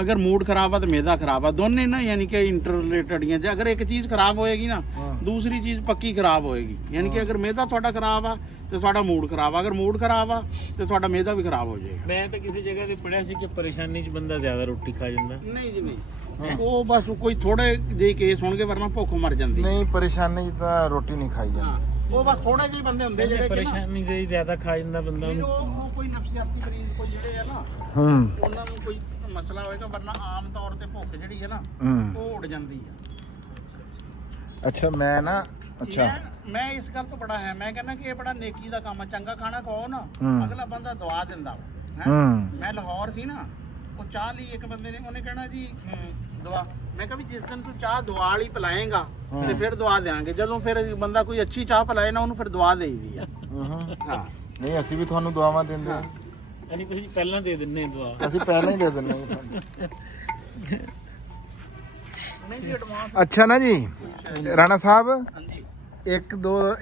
ਅਗਰ ਮੂਡ ਖਰਾਬ ਆ ਤੇ ਮਿਹਦਾ ਖਰਾਬ ਆ ਦੋਨੇ ਨਾ ਯਾਨੀ ਕਿ ਇੰਟਰ ਰਿਲੇਟਡ ਹੀ ਆ ਜੇ ਅਗਰ ਇੱਕ ਚੀਜ਼ ਖਰਾਬ ਹੋਏਗੀ ਨਾ ਹਾਂ। ਦੂਸਰੀ ਚੀਜ਼ ਪੱਕੀ ਖਰਾਬ ਹੋਏਗੀ ਯਾਨੀ ਕਿ ਅਗਰ ਮਿਹਦਾ ਤੁਹਾਡਾ ਖਰਾਬ ਆ ਤੇ ਤੁਹਾਡਾ ਮੂਡ ਖਰਾਬ ਆ ਅਗਰ ਮੂਡ ਖਰਾਬ ਆ ਤੇ ਤੁਹਾਡਾ ਮਿਹਦਾ ਵੀ ਖਰਾਬ ਹੋ ਜਾਏਗਾ ਮੈਂ ਤਾਂ ਕਿਸੇ ਜਗ੍ਹਾ ਤੇ ਪੜਿਆ ਸੀ ਕਿ ਪਰੇਸ਼ਾਨੀ 'ਚ ਬੰਦਾ ਜ਼ਿਆਦਾ ਰੋਟੀ ਖਾ ਜਾਂਦਾ ਨਹੀਂ ਜੀ ਨਹੀਂ ਉਹ ਬਸ ਕੋਈ ਥੋੜੇ ਜਿਹੇ ਕੇਸ ਹੋਣਗੇ ਵਰਨਾ ਭੁੱਖ ਮਰ ਜਾਂਦੀ ਨਹੀਂ ਪਰੇਸ਼ਾਨੀ 'ਚ ਤਾਂ ਰੋਟੀ ਨਹੀਂ ਖਾਈ ਹਾਂ ਜਾਂਦੀ ਉਹ ਬਸ ਥੋੜੇ ਜਿਹੇ ਬੰਦੇ ਹੁੰਦੇ ਜਿਹੜੇ ਕਿ ਨਾ- ਪਰੇਸ਼ਾਨੀ ਦੇ ਜ਼ਿਆਦਾ ਖਾ ਜਾਂਦਾ ਬੰਦਾ ਨਹੀਂ, ਉਹਨੂੰ ਉਹ ਕੋਈ ਨਫਸੀਆਤੀ ਮਰੀਜ਼ ਕੋਈ ਜਿਹੜੇ ਆ ਨਾ ਹੂੰ ਉਹਨਾਂ ਨੂੰ ਕੋਈ ਮਸਲਾ ਹੋਏਗਾ ਵਰਨਾ ਆਮ ਤੌਰ ਤੇ ਭੁੱਖ ਜਿਹੜੀ ਹੈ ਨਾ ਹੂੰ ਉਹ ਉੱਡ ਜਾਂਦੀ ਆ ਅੱਛਾ ਮੈਂ ਨਾ ਅੱਛਾ ਮੈਂ ਇਸ ਗੱਲ ਤੋਂ ਬੜਾ ਹੈ ਮੈਂ ਕਹਿੰਦਾ ਕਿ ਇਹ ਬੜਾ ਨੇਕੀ ਦਾ ਕੰਮ ਆ ਚੰਗਾ ਖਾਣਾ ਖਾਓ ਨਾ ਹੂੰ। ਅਗਲਾ ਬੰਦਾ ਦਵਾ ਦਿੰਦਾ ਵਾ ਹੈਂ। ਹੂੰ ਮੈਂ ਲਾਹੌਰ ਸੀ ਨਾ ਉਹ ਚਾਹ ਲਈ ਇੱਕ ਬੰਦੇ ਨੇ ਉਹਨੇ ਕਹਿਣਾ ਜੀ ਦਵਾ ਮੈਂ ਕਿਹਾ ਵੀ ਜਿਸ ਦਿਨ ਤੂੰ ਚਾਹ ਦਵਾ ਵਾਲੀ ਪਿਲਾਏਗਾ ਤੇ ਫਿਰ ਦਵਾ ਦੇਾਂਗੇ ਜਦੋਂ ਫਿਰ ਬੰਦਾ ਕੋਈ ਅੱਛੀ ਚਾਹ ਪਿਲਾਏ ਨਾ ਉਹਨੂੰ ਫਿਰ ਦਵਾ ਦੇਈਦੀ ਆ ਹੂੰ ਹਾਂ ਨਹੀਂ ਅਸੀਂ ਵੀ ਤੁਹਾਨੂੰ ਦੁਆਵਾਂ ਦਿੰਦੇ ਹਾਂ ਯਾਨੀ ਤੁਸੀਂ ਪਹਿਲਾਂ ਦੇ ਦਿੰਨੇ ਆ ਦੁਆ ਅਸੀਂ ਪਹਿਲਾਂ ਹੀ ਦੇ ਦਿੰਦੇ ਹਾਂ ਤੁਹਾਨੂੰ ਨਹੀਂ ਜੀ ਐਡਵਾਂਸ ਅੱਛਾ ਨਾ ਜੀ ਰਾਣਾ ਸਾਹਿਬ ਹਾਂਜੀ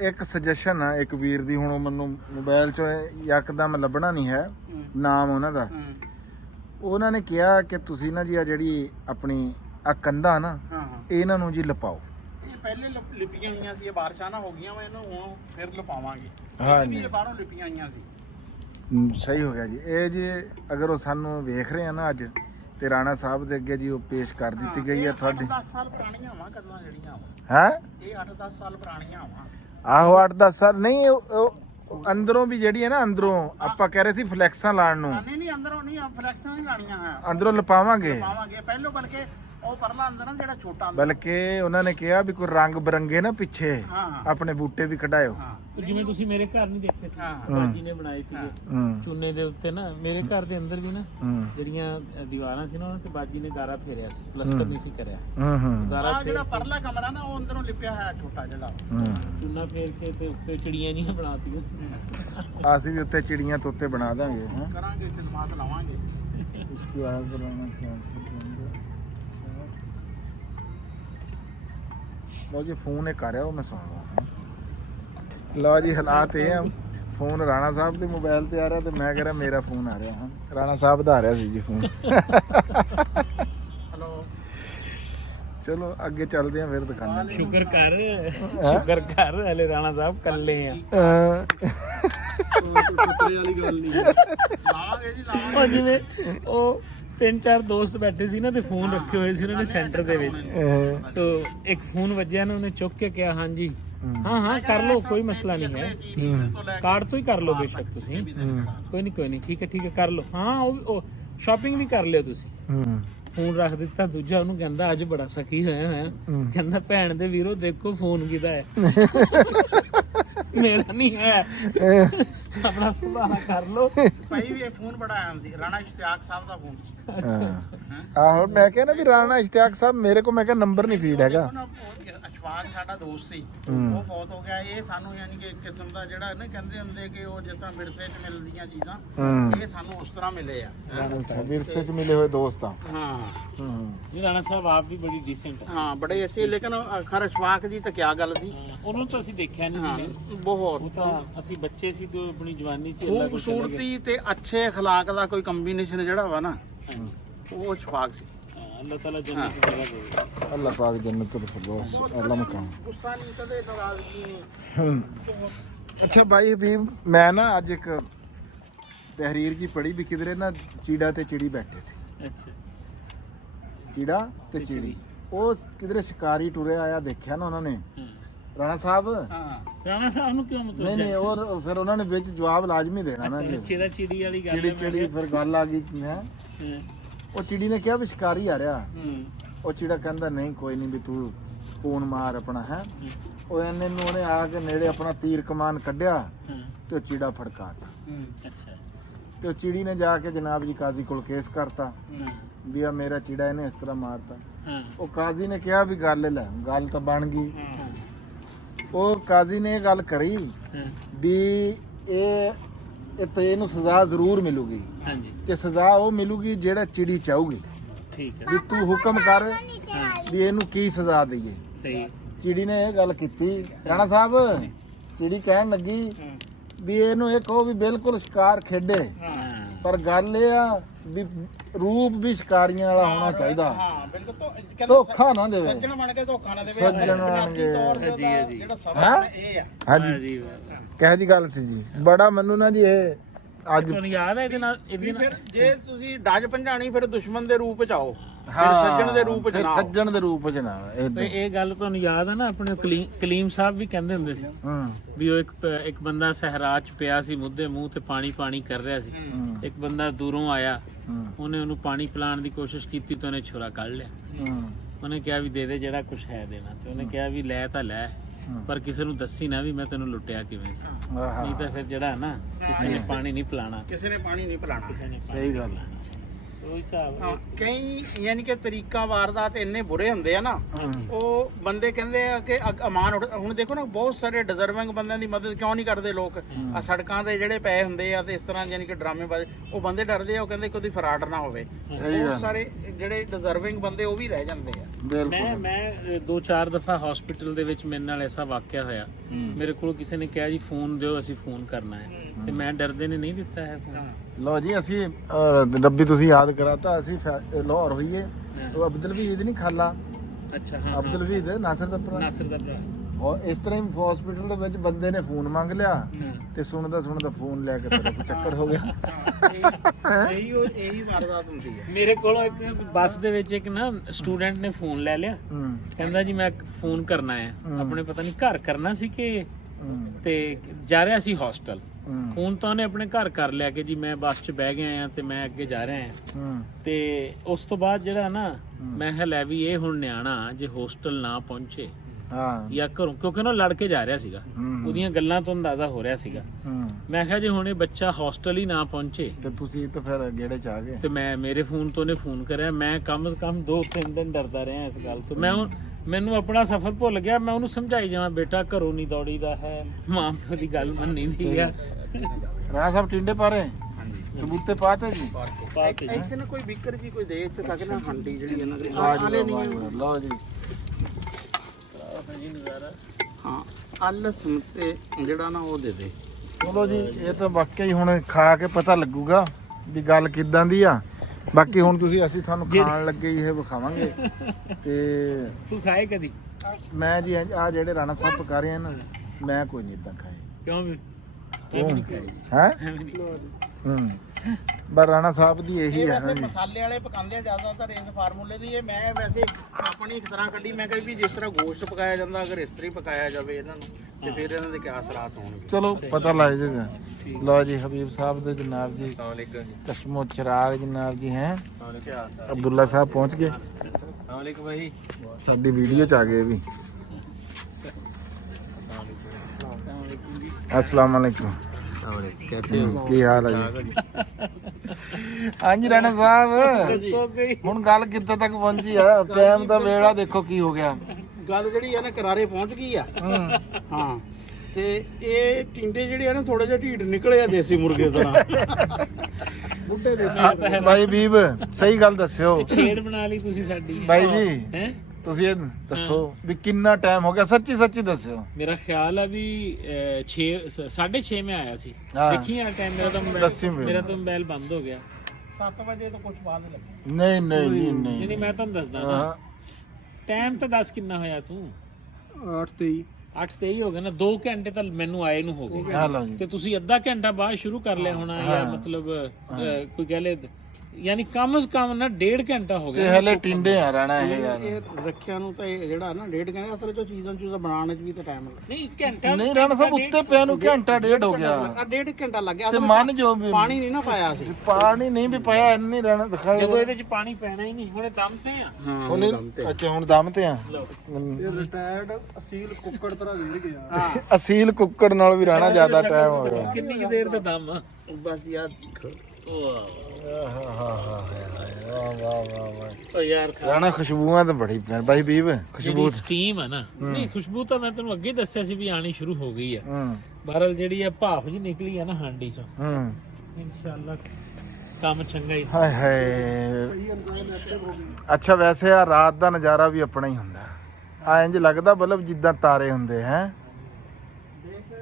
ਇੱਕ ਸੁਜੈਸ਼ਨ ਆ ਇੱਕ ਵੀਰ ਦੀ ਹੁਣ ਉਹ ਮੈਨੂੰ ਮੋਬਾਈਲ 'ਚੋਂ ਯਕਦਮ ਲੱਭਣਾ ਨਹੀਂ ਹੈ ਨਾਮ ਉਹਨਾਂ ਦਾ ਉਹਨਾਂ ਨੇ ਕਿਹਾ ਕਿ ਤੁਸੀਂ ਨਾ ਜੀ ਆ ਜਿਹੜੀ ਆਪਣੀ ਆ ਕੰਧਾਂ ਨਾ ਹਾਂ ਹਾਂ ਇਹਨਾਂ ਨੂੰ ਜੀ ਲਪਾਓ ਇਹ ਪਹਿਲੇ ਲਿਪੀਆਂ ਹੋਈਆਂ ਸੀ ਇਹ ਬਾਰਿਸ਼ਾਂ ਨਾ ਹੋ ਗਈਆਂ ਵਾ ਇਹਨੂੰ ਹੁਣ ਫਿਰ ਲਪਾਵਾਂਗੇ ਹਾਂ ਵੀ ਜੀ। ਇਹ ਬਾਹਰੋਂ ਲਿਪੀਆਂ ਹੋਈਆਂ ਸੀ ਸਹੀ ਹੋ ਗਿਆ ਜੀ ਇਹ ਜੀ ਅਗਰ ਉਹ ਸਾਨੂੰ ਵੇਖ ਰਹੇ ਆ ਨਾ ਅੱਜ ਤੇ ਰਾਣਾ ਸਾਹਿਬ ਦੇ ਅੱਗੇ ਜੀ ਉਹ ਪੇਸ਼ ਕਰ ਦਿੱਤੀ ਗਈ ਹੈ ਤੁਹਾਡੀ 10 ਸਾਲ ਪੁਰਾਣੀਆਂ ਵਾ ਗੱਲਾਂ ਜਿਹੜੀਆਂ ਹੈ। ਇਹ 8-10 ਸਾਲ ਪੁਰਾਣੀਆਂ ਵਾ। ਆਹੋ 8-10 ਸਾਲ ਨਹੀਂ ਉਹ ਅੰਦਰੋਂ ਵੀ ਜਿਹੜੀ ਹੈ ਨਾ, ਅੰਦਰੋਂ ਆਪਾਂ ਕਹਿ ਰਹੇ ਸੀ ਫਲੈਕਸਾਂ ਲਾਉਣ ਨੂੰ, ਨਹੀਂ ਅੰਦਰੋਂ ਨਹੀਂ ਫਲੈਕਸਾਂ ਨਹੀਂ ਲਾਣੀਆਂ ਹੈ, ਅੰਦਰੋਂ ਲਪਾਵਾਂਗੇ ਪਾਵਾਂਗੇ ਪਹਿਲੋਂ, ਬਲਕਿ ਉਹ ਪਰਲਾ ਅੰਦਰ ਨਾ ਜਿਹੜਾ ਛੋਟਾ ਅੰਦਰ। ਬਲਕਿ ਉਹਨਾਂ ਨੇ ਕਿਹਾ ਵੀ ਕੋਈ ਰੰਗ ਬਰੰਗੇ ਨਾ ਪਿੱਛੇ ਹਾਂ ਆਪਣੇ ਬੂਟੇ ਵੀ ਕਢਾਇਓ। ਹਾਂ ਜਿਵੇਂ ਤੁਸੀਂ ਮੇਰੇ ਘਰ ਨਹੀਂ ਦੇਖੇ ਸੀ, ਹਾਂ। ਬਾਜੀ ਨੇ ਬਣਾਏ ਸੀਗੇ ਹੂੰ ਚੂਨੇ ਦੇ ਉੱਤੇ ਨਾ, ਮੇਰੇ ਘਰ ਦੇ ਅੰਦਰ ਵੀ ਨਾ ਹੂੰ ਜਿਹੜੀਆਂ ਦੀਵਾਰਾਂ ਸੀ ਨਾ ਉਹਨਾਂ ਤੇ ਬਾਜੀ ਨੇ ਗਾਰਾ ਫੇਰਿਆ ਸੀ, ਪਲਸਤਰ ਨਹੀਂ ਸੀ ਕਰਿਆ, ਹੂੰ ਗਾਰਾ ਆਹ ਫੇਰ ਜਿਹੜਾ ਪਰਲਾ ਕਮਰਾ ਨਾ ਉਹ ਅੰਦਰੋਂ ਲਿਪਿਆ ਹੋਇਆ ਛੋਟਾ ਜਿਹੜਾ। ਹੂੰ ਚੂਨਾ ਫੇਰ ਕੇ ਤੇ ਉੱਤੇ ਚਿੜੀਆਂ ਨਹੀਂ ਬਣਾਤੀਆਂ। ਅਸੀਂ ਵੀ ਉੱਤੇ ਚਿੜੀਆਂ ਤੋਤੇ ਬਣਾ ਦਾਂਗੇ। ਹਾਂ ਕਰਾਂਗੇ ਖਿਦਮਤ ਲਾਵਾਂਗੇ। इसकी आवाज बनाना चाहते लो जी फोन एक आ रहा है वो मैं सुन रहा हूँ। लो जी हालात ये हैं, फोन राणा साहब के मोबाइल पे आ रहा तो मैं कह रहा मेरा फोन आ रहा है। राणा साहब का आ रहा सी जी फोन। ਹੈਲੋ चलो अगे चलते हैं फिर दिखाने। ਸ਼ੁਕਰ ਕਰ ਹਲੇ ਰਾਣਾ ਸਾਹਿਬ ਕੱਲੇ ਆ। ਖਤਰੇ ਵਾਲੀ ਗੱਲ ਨਹੀਂ ਹੈ। ਲਾਵਾਂਗੇ ਜੀ ਲਾਵਾਂਗੇ। ਉਹ ਜਿਵੇਂ ਉਹ 3-4 ਦੋਸਤ ਬੈਠੇ ਸੀ ਨਾ ਤੇ ਫੋਨ ਰੱਖੇ ਹੋਏ ਸੀ ਉਹਨਾਂ ਨੇ ਸੈਂਟਰ ਦੇ ਵਿੱਚ, तो एक फोन वजया ना, उन्हें चुक के क्या हाँ जी हाँ हाँ कर लो, कोई मसला नहीं है, कार्ड तो ही कर लो बेशक तुसी, कोई नहीं ठीक है कर लो। हाँ शॉपिंग भी कर लियो तुसी। ਫੋਨ ਰੱਖ ਦਿੱਤਾ। ਦੂਜਾ ਉਹਨੂੰ ਕਹਿੰਦਾ ਅੱਜ ਬੜਾ ਸਖੀ ਹੋਇਆ ਕਹਿੰਦਾ ਭੈਣ ਦੇ ਵੀਰੋ ਦੇਖੋ ਫੋਨ ਕਿਹਦਾ ਹੈ, ਮੇਰਾ ਨਹੀਂ ਹੈ, ਆਪਣਾ ਸੁਭਾਅ ਕਰ ਲੋ। ਭਾਈ ਵੀ ਇਹ ਫੋਨ ਬੜਾ ਆਇਆ ਸੀ, ਰਾਣਾ ਇਸ਼ਤਿਆਕ ਸਾਹਿਬ ਦਾ ਫੋਨ ਸੀ। ਆਹੋ ਮੈਂ ਕਿਹਾ ਨਾ ਵੀ ਰਾਣਾ ਇਸ਼ਤਿਆਕ ਸਾਹਿਬ ਮੇਰੇ ਕੋਲ, ਮੈਂ ਕਿਹਾ ਨੰਬਰ ਨਹੀਂ ਫੀਡ ਹੈਗਾ। ਅਸ਼ਫਾਕ ਸਾਡਾ ਦੋਸਤ ਸੀ, ਉਹ ਫੌਤ ਹੋ ਗਿਆ। ਇਹ ਸਾਨੂੰ ਯਾਨੀ ਕਿ ਇੱਕ ਕਿਸਮ ਦਾ ਜਿਹੜਾ ਨਾ ਕਹਿੰਦੇ ਹੁੰਦੇ ਕਿ ਉਹ ਜਿਸ ਤਰ੍ਹਾਂ ਵਿਰਸੇ 'ਚ ਮਿਲਦੀਆਂ ਚੀਜ਼ਾਂ, ਇਹ ਸਾਨੂੰ ਉਸ ਤਰ੍ਹਾਂ ਮਿਲੇ ਆ। ਵਿਰਸੇ 'ਚ ਮਿਲੇ ਹੋਏ ਦੋਸਤ ਆ। ਹਾਂ ਜੀ ਰਾਣਾ ਸਾਹਿਬ ਆਪ ਵੀ ਬੜੀ ਡੀਸੈਂਟ ਹੈ। ਹਾਂ ਬੜੇ ਅੱਛੇ, ਲੇਕਿਨ ਖਰ ਅਸ਼ਫਾਕ ਦੀ ਤਾਂ ਕੀ ਗੱਲ ਸੀ। ਉਹਨੂੰ ਤਾਂ ਅਸੀਂ ਦੇਖਿਆ ਨਹੀਂ, ਬਹੁਤ ਉਹ ਤਾਂ ਅਸੀਂ ਬੱਚੇ ਸੀ ਤੇ ਆਪਣੀ ਜਵਾਨੀ 'ਚ ਅੱਲਾ ਕੁਛ ਲੱਗੇ। ਖੂਬਸੂਰਤੀ ਤੇ ਅੱਛੇ ਅਖਲਾਕ ਦਾ ਕੋਈ ਕੰਬੀਨੇਸ਼ਨ ਜਿਹੜਾ ਵਾ ਨਾ, ਉਹ ਅਸ਼ਫਾਕ ਸੀ। ਅੱਲਾਹ ਤਾਲਾ ਜੰਨਤ ਦੀ ਜਗ੍ਹਾ ਦੇਵੇ। ਅੱਲਾਹ ਪਾਕ ਜੰਨਤ ਦਾ ਫਿਰਦੌਸ ਅੱਲਾਹ ਮਕਾਨ। ਗੁੱਸਾ ਨਹੀਂ, ਕਦੇ ਨਾਰਾਜ਼ਗੀ ਨਹੀਂ। ਅੱਛਾ ਭਾਈ ਹਬੀਬ, ਮੈਂ ਨਾ ਅੱਜ ਇੱਕ ਤਹਿਰੀਰ ਜੀ ਪੜ੍ਹੀ ਵੀ ਕਿਧਰੇ ਨਾ ਚੀੜਾ ਤੇ ਚਿੜੀ ਬੈਠੇ ਸੀ। ਅੱਛਾ ਚੀੜਾ ਤੇ ਚਿੜੀ, ਉਹ ਕਿਧਰੇ ਸ਼ਿਕਾਰੀ ਟੁਰਿਆ ਆਇਆ, ਦੇਖਿਆ ਨਾ ਉਹਨਾਂ ਨੇ ਰਾਣਾ ਸਾਹਿਬ। ਹਾਂ ਰਾਣਾ ਸਾਹਿਬ ਨੂੰ ਕਿਉਂ ਮਤਲਬ ਨਹੀਂ ਔਰ ਫਿਰ ਉਹਨਾਂ ਨੇ ਵਿੱਚ ਜਵਾਬ ਲਾਜ਼ਮੀ ਦੇਣਾ ਨਾ ਜੀ। ਚਿੜਾ ਚਿੜੀ ਵਾਲੀ ਗੱਲ ਚਿੜੀ ਚਿੜੀ ਫਿਰ ਗੱਲ ਆ ਗਈ ਹੈ। ਹੈ। ਉਹ ਚਿੜੀ ਨੇ ਕਿਹਾ ਵੀ ਸ਼ਿਕਾਰੀ ਆ ਰਿਹਾ। ਹੂੰ ਉਹ ਚਿੜਾ ਕਹਿੰਦਾ ਨਹੀਂ ਕੋਈ ਨਹੀਂ ਵੀ ਤੂੰ ਫੋਨ ਮਾਰ ਆਪਣਾ ਹੈ। ਉਹ ਇਹਨੇ ਨੂੰ ਉਹਨੇ ਆ ਕੇ ਨੇੜੇ ਆਪਣਾ ਤੀਰ ਕਮਾਨ ਕੱਢਿਆ ਤੇ ਉਹ ਚਿੜਾ ਫੜਕਾਤਾ। ਅੱਛਾ ਤੇ ਉਹ ਚਿੜੀ ਨੇ ਜਾ ਕੇ ਜਨਾਬ ਜੀ ਕਾਜ਼ੀ ਕੋਲ ਕੇਸ ਕਰਤਾ ਵੀ ਆ ਮੇਰਾ ਚਿੜਾ ਇਹਨੇ ਇਸ ਤਰ੍ਹਾਂ ਮਾਰਤਾ। ਉਹ ਕਾਜ਼ੀ ਨੇ ਕਿਹਾ ਵੀ ਗੱਲ ਲੈ, ਗੱਲ ਤਾਂ ਬਣ ਗਈ। ਉਹ ਕਾਜ਼ੀ ਨੇ ਇਹ ਗੱਲ ਕਰੀ ਵੀ ਇਹ ਤੇ ਇਹਨੂੰ ਸਜ਼ਾ ਜ਼ਰੂਰ ਮਿਲੂਗੀ, ਹਾਂਜੀ ਤੇ ਸਜ਼ਾ ਉਹ ਮਿਲੂਗੀ ਜਿਹੜਾ ਚਿੜੀ ਚਾਹੂਗੀ। ਠੀਕ ਹੈ ਵੀ ਤੂੰ ਹੁਕਮ ਕਰ ਵੀ ਇਹਨੂੰ ਕੀ ਸਜ਼ਾ ਦਈਏ। ਸਹੀ। ਚਿੜੀ ਨੇ ਇਹ ਗੱਲ ਕੀਤੀ। ਰਾਣਾ ਸਾਹਿਬ ਚਿੜੀ ਕਹਿਣ ਲੱਗੀ ਵੀ ਇਹਨੂੰ ਇਹ ਕਹੋ ਵੀ ਬਿਲਕੁਲ ਸ਼ਿਕਾਰ ਖੇਡੇ, ਪਰ ਗੱਲ ਇਹ ਆ ਵੀ ਰੂਪ ਵੀ ਸ਼ਿਕਾਰੀਆਂ ਵਾਲਾ ਹੋਣਾ ਚਾਹੀਦਾ, ਹਾਂ ਬਿਲਕੁਲ। ਧੋਖਾ ਨਾ ਦੇਵੇ। ਸੱਜਣ ਬਣ ਕੇ ਧੋਖਾ ਨਾ ਦੇਵੇ। ਸੱਜਣ ਬਣ ਕੇ। ਜਿਹੜਾ ਸਬਕ ਇਹ ਆ। ਹਾਂਜੀ ਜੀ ਕਿਹੋ ਜੀ ਗੱਲ ਸੀ ਜੀ। ਬੜਾ ਮੈਨੂੰ ਨਾ ਜੀ ਇਹ ਅੱਜ ਤੁਹਾਨੂੰ ਯਾਦ ਹੈ ਇਹਦੇ ਨਾਲ ਵੀ ਫਿਰ ਜੇ ਤੁਸੀਂ ਡੱਜ ਭੰਜਾਣੀ ਫਿਰ ਦੁਸ਼ਮਣ ਦੇ ਰੂਪ ਚ ਆਓ, ਫਿਰ ਸੱਜਣ ਦੇ ਰੂਪ ਚ ਫਿਰ ਨਾ ਆਓ। ਸੱਜਣ ਦੇ ਰੂਪ ਚ ਨਾ ਇਹ ਗੱਲ ਤੁਹਾਨੂੰ ਯਾਦ ਹੈ ਨਾ, ਆਪਣੇ ਕਲੀਮ ਸਾਹਿਬ ਵੀ ਕਹਿੰਦੇ ਹੁੰਦੇ ਸੀ ਵੀ ਉਹ ਇੱਕ ਬੰਦਾ ਸਹਿਰਾ ਚ ਪਿਆ ਸੀ, ਮੁੱਦੇ ਮੂੰਹ ਤੇ ਪਾਣੀ ਕਰ ਰਿਹਾ ਸੀ। ਇੱਕ ਬੰਦਾ ਦੂਰੋਂ ਆਇਆ, ਉਹਨੇ ਉਹਨੂੰ ਪਾਣੀ ਪਿਲਾਉਣ ਦੀ ਕੋਸ਼ਿਸ਼ ਕੀਤੀ ਤਾਂ ਉਹਨੇ ਛੁਰਾ ਕੱਢ ਲਿਆ। ਉਹਨੇ ਕਿਹਾ ਵੀ ਦੇ ਦੇ ਜਿਹੜਾ ਕੁਝ ਹੈ ਦੇਣਾ, ਤੇ ਉਹਨੇ ਕਿਹਾ ਵੀ ਲੈ ਤਾਂ ਲੈ, ਪਰ ਕਿਸੇ ਨੂੰ ਦੱਸੀ ਨਾ ਵੀ ਮੈਂ ਤੈਨੂੰ ਲੁੱਟਿਆ ਕਿਵੇਂ ਸੀ, ਨਹੀਂ ਤਾਂ ਫਿਰ ਜਿਹੜਾ ਨਾ ਕਿਸੇ ਨੇ ਪਾਣੀ ਨਹੀਂ ਪਿਲਾਣਾ, ਕਿਸੇ ਨੇ ਪਾਣੀ ਨਹੀਂ ਪਿਲਾਣਾ। ਕਿਸੇ ਨੇ ਸਹੀ ਗੱਲ ਉਹ ਹਿਸਾਬ। ਕਈ ਯਾਨੀ ਕਿ ਤਰੀਕਾ ਵਾਰਦਾਤ ਇੰਨੇ ਬੁਰੇ ਹੁੰਦੇ ਆ ਨਾ, ਉਹ ਬੰਦੇ ਕਹਿੰਦੇ ਆ ਕਿ ਅਮਾਨ ਹੁਣ ਦੇਖੋ ਨਾ, ਬਹੁਤ ਸਾਰੇ ਡਿਜ਼ਰਵਿੰਗ ਬੰਦਿਆਂ ਦੀ ਮਦਦ ਕਿਉਂ ਨਹੀਂ ਕਰਦੇ ਲੋਕ। ਆ ਸੜਕਾਂ ਤੇ ਜਿਹੜੇ ਪਏ ਹੁੰਦੇ ਆ ਤੇ ਇਸ ਤਰ੍ਹਾਂ ਯਾਨੀ ਕਿ ਡਰਾਮੇਬਾਜ਼, ਉਹ ਬੰਦੇ ਡਰਦੇ ਆ, ਉਹ ਕਹਿੰਦੇ ਕੋਈ ਫਰਾਡ ਨਾ ਹੋਵੇ। ਬਹੁਤ ਸਾਰੇ ਜਿਹੜੇ ਡਿਜ਼ਰਵਿੰਗ ਬੰਦੇ ਉਹ ਵੀ ਰਹਿ ਜਾਂਦੇ ਆ। ਮੈਂ 2-4 ਦਫਾ ਹਸਪੀਟਲ ਦੇ ਵਿੱਚ ਮੇਰੇ ਨਾਲ ਐਸਾ ਵਾਕਿਆ ਹੋਇਆ। ਮੇਰੇ ਕੋਲ ਕਿਸੇ ਨੇ ਕਿਹਾ ਜੀ ਫੋਨ ਦਿਓ, ਅਸੀਂ ਫੋਨ ਕਰਨਾ ਹੈ, ਤੇ ਮੈਂ ਡਰਦੇ ਨੇ ਨਹੀਂ ਦਿੱਤਾ ਹੈ ਫੋਨ। ਲੋ ਜੀ ਅਸੀਂ ਰੱਬੀ ਤੁਸੀਂ ਯਾਦ ਕਰਾਤਾ, ਅਸੀਂ ਲਾਹੌਰ ਹੋਈਏ, ਉਹ ਅਬਦੁਲ ਵਹੀਦ ਨਹੀਂ ਖਾਲਾ। ਅੱਛਾ ਹਾਂ ਅਬਦੁਲ ਵਹੀਦ ਨਾਸਰ ਦਾ ਭਰਾ। ਨਾਸਰ ਦਾ ਭਰਾ। ਇਸ ਤਰ੍ਹਾਂ ਹੀ ਹਸਪੀਟਲ ਦੇ ਵਿੱਚ ਬੰਦੇ ਨੇ ਫੋਨ ਮੰਗ ਲਿਆ, ਤੇ ਸੁਣਦਾ ਫੋਨ ਲੈ ਕੇ ਤੇਰਾ ਕੋਈ ਚੱਕਰ ਹੋ ਗਿਆ। ਇਹੀ ਵਾਰਦਾਤ ਹੁੰਦੀ ਹੈ। ਮੇਰੇ ਕੋਲ ਇੱਕ ਬੱਸ ਦੇ ਵਿੱਚ ਇੱਕ ਨਾ ਸਟੂਡੈਂਟ ਨੇ ਫੋਨ ਲੈ ਲਿਆ, ਕਹਿੰਦਾ ਜੀ ਮੈਂ ਫੋਨ ਕਰਨਾ ਹੈ ਆਪਣੇ, ਪਤਾ ਨਹੀਂ ਘਰ ਕਰਨਾ ਸੀ ਕਿ ਤੇ ਜਾ ਰਿਹਾ ਸੀ ਹੌਸਟਲ। ਫੋਨ ਤਾਂ ਉਹਨੇ ਆਪਣੇ ਘਰ ਕਰ ਲਿਆ ਕਿ ਜੀ ਮੈਂ ਬੱਸ 'ਚ ਬਹਿ ਗਿਆ ਆ ਤੇ ਮੈਂ ਅੱਗੇ ਜਾ ਰਿਹਾ ਆ। ਤੇ ਉਸ ਤੋਂ ਬਾਅਦ ਜਿਹੜਾ ਨਾ ਮੈਂ ਕਿਹਾ ਲੈ ਵੀ ਇਹ ਹੁਣ ਨਿਆਣਾ ਜੇ ਹੋਸਟਲ ਨਾ ਪਹੁੰਚੇ ਜਾਂ ਘਰੋਂ, ਕਿਉਂਕਿ ਉਹ ਲੜ ਕੇ ਜਾ ਰਿਹਾ ਸੀਗਾ, ਉਹਦੀਆਂ ਗੱਲਾਂ ਤੋਂ ਅੰਦਾਜ਼ਾ ਹੋ ਰਿਹਾ ਸੀਗਾ। ਮੈਂ ਕਿਹਾ ਜੇ ਹੁਣ ਇਹ ਬੱਚਾ ਹੋਸਟਲ ਹੀ ਨਾ ਪਹੁੰਚੇ ਤੇ ਤੁਸੀਂ ਤਾਂ ਫਿਰ ਗੇੜੇ ਚ ਆ ਗਏ। ਤੇ ਮੈਂ ਮੇਰੇ ਫੋਨ ਤੋਂ ਉਹਨੇ ਫੋਨ ਕਰਿਆ, ਮੈਂ ਕਮ ਸੇ ਕਮ 2-3 ਦਿਨ ਡਰਦਾ ਰਿਹਾ ਇਸ ਗੱਲ ਤੋਂ। ਮੈਨੂੰ ਆਪਣਾ ਸਫ਼ਰ ਭੁੱਲ ਗਿਆ, ਮੈਂ ਉਹਨੂੰ ਸਮਝਾਈ ਜਾਵਾਂ ਬੇਟਾ ਘਰੋਂ ਨਹੀਂ ਦੌੜੀਦਾ ਹੈ, ਮਾਂ ਪਿਓ ਦੀ ਗੱਲ ਮੰਨੀ ਨਹੀਂ ਗਿਆ। ਰਾਣਾ ਸਾਹਿਬ ਟਿੰਡੇ ਪਾ ਰਹੇ ਸਬੂਤੇ ਪਾਤੇ ਜੀ। ਇੱਥੇ ਨਾ ਕੋਈ ਵਿਕਰ ਜੀ ਕੋਈ ਦੇ ਇੱਥੇ ਤੱਕ ਨਾ ਹਾਂਡੀ ਜਿਹੜੀ ਇਹਨਾਂ ਦੇ ਲਓ ਜੀ। ਹਾਂ ਆਲ ਸੁਣਤੇ ਜਿਹੜਾ ਨਾ ਉਹ ਦੇ ਦੇ। ਚਲੋ ਜੀ, ਇਹ ਤਾਂ ਵਾਕਿਆ ਹੀ ਹੁਣ ਖਾ ਕੇ ਪਤਾ ਲੱਗੂਗਾ ਵੀ ਗੱਲ ਕਿੱਦਾਂ ਦੀ ਆ। ਬਾਕੀ ਹੁਣ ਅਸੀਂ ਤੁਹਾਨੂੰ ਖਾਣ ਲੱਗੇ ਹੀ ਇਹ ਵਿਖਾਵਾਂਗੇ। ਤੇ ਤੂੰ ਖਾਏ ਕਦੀ? ਮੈਂ ਜੀ ਆ ਜਿਹੜੇ ਰਾਣਾ ਸਾਹਿਬ ਪਕਾ ਰਹੇ ਆ ਨਾ, ਮੈਂ ਕੋਈ ਨਹੀਂ ਇਦਾਂ ਖਾਏ। ਕਿਉਂ ਵੀ ਹੈ ਪਰ ਰਾਣਾ ਸਾਹਿਬ ਦੀ ਇਹੀ ਹੈ ਨਾ ਵੈਸੇ ਜੀ। ਮਸਾਲੇ ਵਾਲੇ ਪਕਾਉਂਦੇ ਆ ਜ਼ਿਆਦਾਤਰ ਇਸ ਫਾਰਮੂਲੇ ਦੀ। ਇਹ ਮੈਂ ਵੈਸੇ ਆਪਣੀ ਇੱਕ ਤਰ੍ਹਾਂ ਕੱਢੀ, ਮੈਂ ਕਿਹਾ ਵੀ ਜਿਸ ਤਰ੍ਹਾਂ ਗੋਸ਼ਤ ਪਕਾਇਆ ਜਾਂਦਾ ਅਗਰ ਇਸ ਤਰ੍ਹਾਂ ਹੀ ਪਕਾਇਆ ਜਾਵੇ ਇਹਨਾਂ ਨੂੰ ਤੇ ਫਿਰ ਇਹਨਾਂ ਦੇ ਕਿਆ ਅਸਰਾਤ ਹੋਣਗੇ। ਚਲੋ ਪਤਾ ਲੱਗ ਜਾਏਗਾ। ਲਓ ਜੀ ਹਬੀਬ ਸਾਹਿਬ ਦੇ ਜਨਾਬ ਜੀ, ਚਸ਼ਮੋ ਚਿਰਾਗ ਜਨਾਬ ਜੀ ਹੈ। ਅਬਦੁੱਲਾ ਸਾਹਿਬ ਪਹੁੰਚ ਗਏ, ਭਾਈ ਸਾਡੀ ਵੀਡੀਓ ਚ ਆ ਗਏ ਵੀ। अस्सलाम वालेकुम, कैसे हो? ਕੀ ਹਾਲ ਹੈ ਜੀ? ਹਾਂਜੀ ਰਾਣਾ ਸਾਹਿਬ, ਹੁਣ ਗੱਲ ਕਿੱਥੇ ਤੱਕ ਪਹੁੰਚੀ ਆ? ਟਾਈਮ ਦਾ ਵੇਲਾ ਦੇਖੋ ਕੀ ਹੋ ਗਿਆ। ਗੱਲ ਜਿਹੜੀ ਆ ਨਾ ਕਰਾਰੇ ਪਹੁੰਚ ਗਈ ਆ। ਹਾਂ ਤੇ ਇਹ ਟਿੰਡੇ ਜਿਹੜੇ ਆ ਨਾ ਥੋੜੇ ਜਿਹਾ ਢੀਡ ਨਿਕਲੇ ਆ ਦੇਸੀ ਮੁਰਗੇ ਤਰ੍ਹਾਂ, ਬੁੱਢੇ ਦੇਸੀ। ਬਾਈ ਬੀਬ ਸਹੀ ਗੱਲ ਦੱਸਿਓ। ਛੇੜ ਬਣਾ ਲਈ ਤੁਸੀਂ ਸਾਡੀ ਬਾਈ ਜੀ ਹੈ। ਤੁਸੀਂ ਇਹ ਦੱਸੋ ਵੀ ਕਿੰਨਾ ਟਾਈਮ ਹੋ ਗਿਆ, ਸੱਚੀ ਸੱਚੀ ਦੱਸਿਓ। ਮੇਰਾ ਖਿਆਲ ਆ ਵੀ 6:30 ਮੈਂ ਆਇਆ ਸੀ। ਹਾਂ। ਦੇਖੀ ਆ ਟਾਈਮ, ਦੱਸੀ ਮੈਨੂੰ। ਮੇਰਾ ਤਾਂ ਮੋਬਾਈਲ ਬੰਦ ਹੋ ਗਿਆ। 7 ਵਜੇ ਤੋਂ ਕੁਝ ਬਾਅਦ ਲੱਗੇ। ਨਹੀਂ ਨਹੀਂ ਨਹੀਂ ਨਹੀਂ ਨਹੀਂ ਮੈਂ ਤੁਹਾਨੂੰ ਦੱਸਦਾ ਨਾ ਟਾਈਮ ਤਾਂ ਦੱਸ ਕਿੰਨਾ ਹੋਇਆ ਤੂੰ? 8:23 8:23 ਹੋ ਗਿਆ ਨਾ, 2 ਘੰਟੇ ਤਾਂ ਮੈਨੂੰ ਆਏ ਨੂੰ ਹੋ ਗਏ। ਹਾਲੋ ਜੀ। ਤੇ ਤੁਸੀਂ ਅੱਧਾ ਘੰਟਾ ਬਾਅਦ ਸ਼ੁਰੂ ਕਰ ਲਿਆ ਹੋਣਾ, ਜਾਂ ਮਤਲਬ ਕੋਈ ਕਹ ਲੇ ਯਾਨੀ ਕਮ ਸੇ ਕਮ ਨਾ 1.5 ਘੰਟਾ ਹੋ ਤੇ ਗਿਆ। ਹਲੇ ਟਿੰਡੇ ਆ ਰਾਣਾ ਇਹ ਯਾਰ। ਇਹ ਰੱਖਿਆ ਨੂੰ ਤਾਂ ਇਹ ਜਿਹੜਾ ਨਾ 1.5 ਘੰਟੇ ਅਸਲ ਚ ਚੀਜ਼ਾਂ ਬਣਾਉਣ ਵਿੱਚ ਵੀ ਤਾਂ ਟਾਈਮ ਲੱਗਦਾ। ਨਹੀਂ ਘੰਟਾ ਨਹੀਂ ਰਾਣਾ ਸਾਹਿਬ ਉੱਤੇ ਪਿਆ ਨੂੰ ਘੰਟਾ ਡੇਢ ਹੋ ਗਿਆ। 1.5 ਘੰਟਾ ਲੱਗ ਗਿਆ। ਤੇ ਮੰਨ ਜੋ ਵੀ ਪਾਣੀ ਨਹੀਂ ਨਾ ਪਾਇਆ ਸੀ। ਪਾਣੀ ਨਹੀਂ ਵੀ ਪਾਇਆ, ਇੰਨੀ ਰਾਣਾ ਦਿਖਾਇਆ ਜਦੋਂ ਇਹਦੇ ਚ ਪਾਣੀ ਪੈਣਾ ਹੀ ਨਹੀਂ, ਹੁਣੇ ਦਮ ਤੇ ਆ। ਉਹਨੇ। ਅੱਛਾ ਹੁਣ ਦਮ ਤੇ ਆ। ਇਹ ਰਿਟਾਇਰਡ ਅਸੀਲ ਕੁੱਕੜ ਤਰ੍ਹਾਂ ਵੀਰ ਗਿਆ। ਅਸੀਲ ਕੁੱਕੜ ਨਾਲ ਵੀ ਰਾਣਾ ਜ਼ਿਆਦਾ ਟਾਈਮ ਹੋ ਗਿਆ। ਕਿੰਨੀ ਕੁ ਦੇਰ ਦਾ ਦਮ ਆ? ਬਸ ਯਾਰ ਓ ਯਾਰ ਰਾਣਾ ਖੁਸ਼ਬੂਆਂ ਤਾਂ ਬੜੀ ਪੈਣ ਬਾਈ ਬੀਬ, ਖੁਸ਼ਬੂ ਸਟੀਮ ਹੈ ਨਾ। ਨਹੀਂ ਖੁਸ਼ਬੂ ਤਾਂ ਮੈਂ ਤੈਨੂੰ ਅੱਗੇ ਦੱਸਿਆ ਸੀ ਵੀ ਆਣੀ ਸ਼ੁਰੂ ਹੋ ਗਈ ਆ। ਹੂੰ ਬਹਰਲ ਜਿਹੜੀ ਆ ਭਾਫ ਜੀ ਨਿਕਲੀ ਆ ਨਾ ਹਾਂਡੀ ਚੋਂ, ਹੂੰ। ਇਨਸ਼ਾਅੱਲਾ ਕੰਮ ਚੰਗਾ ਹੀ। ਹਾਏ ਹਾਏ। ਅੱਛਾ ਵੈਸੇ ਆ ਰਾਤ ਦਾ ਨਜ਼ਾਰਾ ਵੀ ਆਪਣਾ ਹੀ ਹੁੰਦਾ। ਆ ਇੰਜ ਲੱਗਦਾ ਮਤਲਬ ਜਿੱਦਾਂ ਤਾਰੇ ਹੁੰਦੇ ਹੈ। ਦੇਖ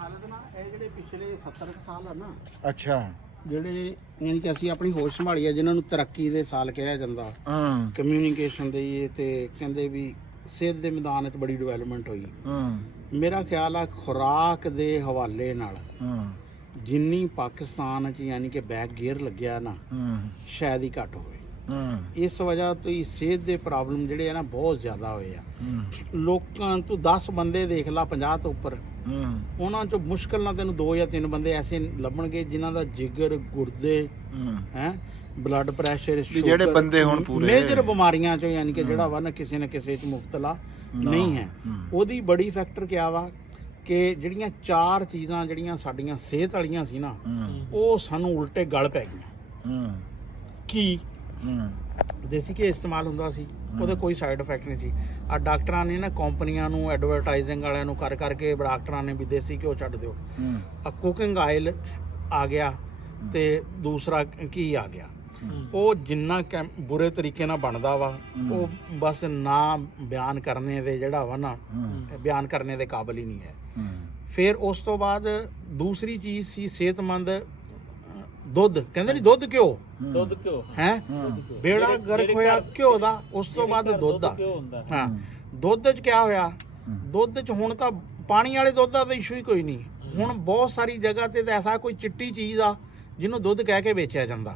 ਹਾਲਤ ਨਾ ਇਹ ਜਿਹੜੇ ਪਿਛਲੇ 70 ਸਾਲ ਆ ਨਾ, ਅੱਛਾ। ਜਿਹੜੇ ਯਾਨੀ ਕਿ ਅਸੀਂ ਆਪਣੀ ਹੋਸ਼ ਸੰਭਾਲੀ ਆ, ਜਿਨ੍ਹਾਂ ਨੂੰ ਤਰੱਕੀ ਦੇ ਸਾਲ ਕਿਹਾ ਜਾਂਦਾ, ਹੂੰ ਕਮਿਊਨੀਕੇਸ਼ਨ ਦੇ ਤੇ ਕਹਿੰਦੇ ਵੀ ਸਿਹਤ ਦੇ ਮੈਦਾਨ ਵਿੱਚ ਬੜੀ ਡਿਵੈਲਪਮੈਂਟ ਹੋਈ। ਹੂੰ ਮੇਰਾ ਖਿਆਲ ਆ ਖੁਰਾਕ ਦੇ ਹਵਾਲੇ ਨਾਲ ਹੂੰ ਜਿੰਨੀ ਪਾਕਿਸਤਾਨ 'ਚ ਯਾਨੀ ਕਿ ਬੈਕ ਗੇਅਰ ਲੱਗਿਆ ਨਾ, ਹੂੰ ਸ਼ਾਇਦ ਹੀ ਘੱਟ ਹੋਵੇ। ਹੂੰ ਇਸ ਵਜ੍ਹਾ ਤੋਂ ਹੀ ਸਿਹਤ ਦੇ ਪ੍ਰੋਬਲਮ ਜਿਹੜੇ ਆ ਨਾ ਬਹੁਤ ਜ਼ਿਆਦਾ ਹੋਏ ਆ। ਹੂੰ ਲੋਕਾਂ ਤੋਂ 10 ਬੰਦੇ ਦੇਖ ਲਾ 50 ਤੋਂ ਉੱਪਰ, ਹੂੰ ਉਹਨਾਂ 'ਚੋਂ ਮੁਸ਼ਕਲ ਨਾਲ ਤੈਨੂੰ 2 ਜਾਂ 3 ਬੰਦੇ ਐਸੇ ਲੱਭਣਗੇ ਜਿਨ੍ਹਾਂ ਦਾ ਜਿਗਰ, ਗੁਰਦੇ ਹੈ, ਬਲੱਡ ਪ੍ਰੈਸ਼ਰ, ਜਿਹੜੇ ਬੰਦੇ ਹੁਣ ਪੂਰੇ ਮੇਜਰ ਬਿਮਾਰੀਆਂ 'ਚੋਂ ਯਾਨੀ ਕਿ ਜਿਹੜਾ ਵਾ ਨਾ ਕਿਸੇ ਨਾ ਕਿਸੇ 'ਚ ਮੁਬਤਲਾ ਨਹੀਂ ਹੈ। ਉਹਦੀ ਬੜੀ ਫੈਕਟਰ ਕਿਆ ਵਾ ਕਿ ਜਿਹੜੀਆਂ 4 ਚੀਜ਼ਾਂ ਜਿਹੜੀਆਂ ਸਾਡੀਆਂ ਸਿਹਤ ਵਾਲੀਆਂ ਸੀ ਨਾ, ਉਹ ਸਾਨੂੰ ਉਲਟੇ ਗਲ ਪੈ ਗਈਆਂ। ਕੀ ਦੇਸੀ ਘੀ ਇਸਤੇਮਾਲ ਹੁੰਦਾ ਸੀ, ਉਹਦੇ ਕੋਈ ਸਾਈਡ ਇਫੈਕਟ ਨਹੀਂ ਸੀ। ਆ ਡਾਕਟਰਾਂ ਨੇ ਨਾ ਕੰਪਨੀਆਂ ਨੂੰ, ਐਡਵਰਟਾਈਜ਼ਿੰਗ ਵਾਲਿਆਂ ਨੂੰ ਕਰ ਕਰਕੇ ਡਾਕਟਰਾਂ ਨੇ ਵੀ ਦੇਸੀ ਘਿਓ ਛੱਡ ਦਿਓ। ਆ ਕੁਕਿੰਗ ਆਇਲ ਆ ਗਿਆ ਤੇ ਦੂਸਰਾ ਘੀ ਆ ਗਿਆ। ਉਹ ਜਿੰਨਾ ਬੁਰੇ ਤਰੀਕੇ ਨਾਲ ਬਣਦਾ ਵਾ, ਉਹ ਬਸ ਨਾ ਬਿਆਨ ਕਰਨੇ ਦੇ ਜਿਹੜਾ ਵਾ ਨਾ, ਬਿਆਨ ਕਰਨੇ ਦੇ ਕਾਬਿਲ ਹੀ ਨਹੀਂ ਹੈ। ਫਿਰ ਉਸ ਤੋਂ ਬਾਅਦ ਦੂਸਰੀ ਚੀਜ਼ ਸੀ ਸਿਹਤਮੰਦ ਦੁੱਧ। ਕਹਿੰਦੇ ਨਹੀਂ ਦੁੱਧ ਘਿਓ ਹੈ, ਬੇੜਾ ਗਰਕ ਹੋਇਆ ਘਿਓ ਦਾ। ਉਸ ਤੋਂ ਬਾਅਦ ਦੁੱਧ ਆ। ਹਾਂ ਦੁੱਧ 'ਚ ਕਿਆ ਹੋਇਆ? ਦੁੱਧ 'ਚ ਹੁਣ ਤਾਂ ਪਾਣੀ ਵਾਲੇ ਦੁੱਧ ਦਾ ਤਾਂ ਇਸ਼ੂ ਹੀ ਕੋਈ ਨਹੀਂ, ਹੁਣ ਬਹੁਤ ਸਾਰੀ ਜਗ੍ਹਾ ਤੇ ਤਾਂ ਐਸਾ ਕੋਈ ਚਿੱਟੀ ਚੀਜ਼ ਆ ਜਿਹਨੂੰ ਦੁੱਧ ਕਹਿ ਕੇ ਵੇਚਿਆ ਜਾਂਦਾ।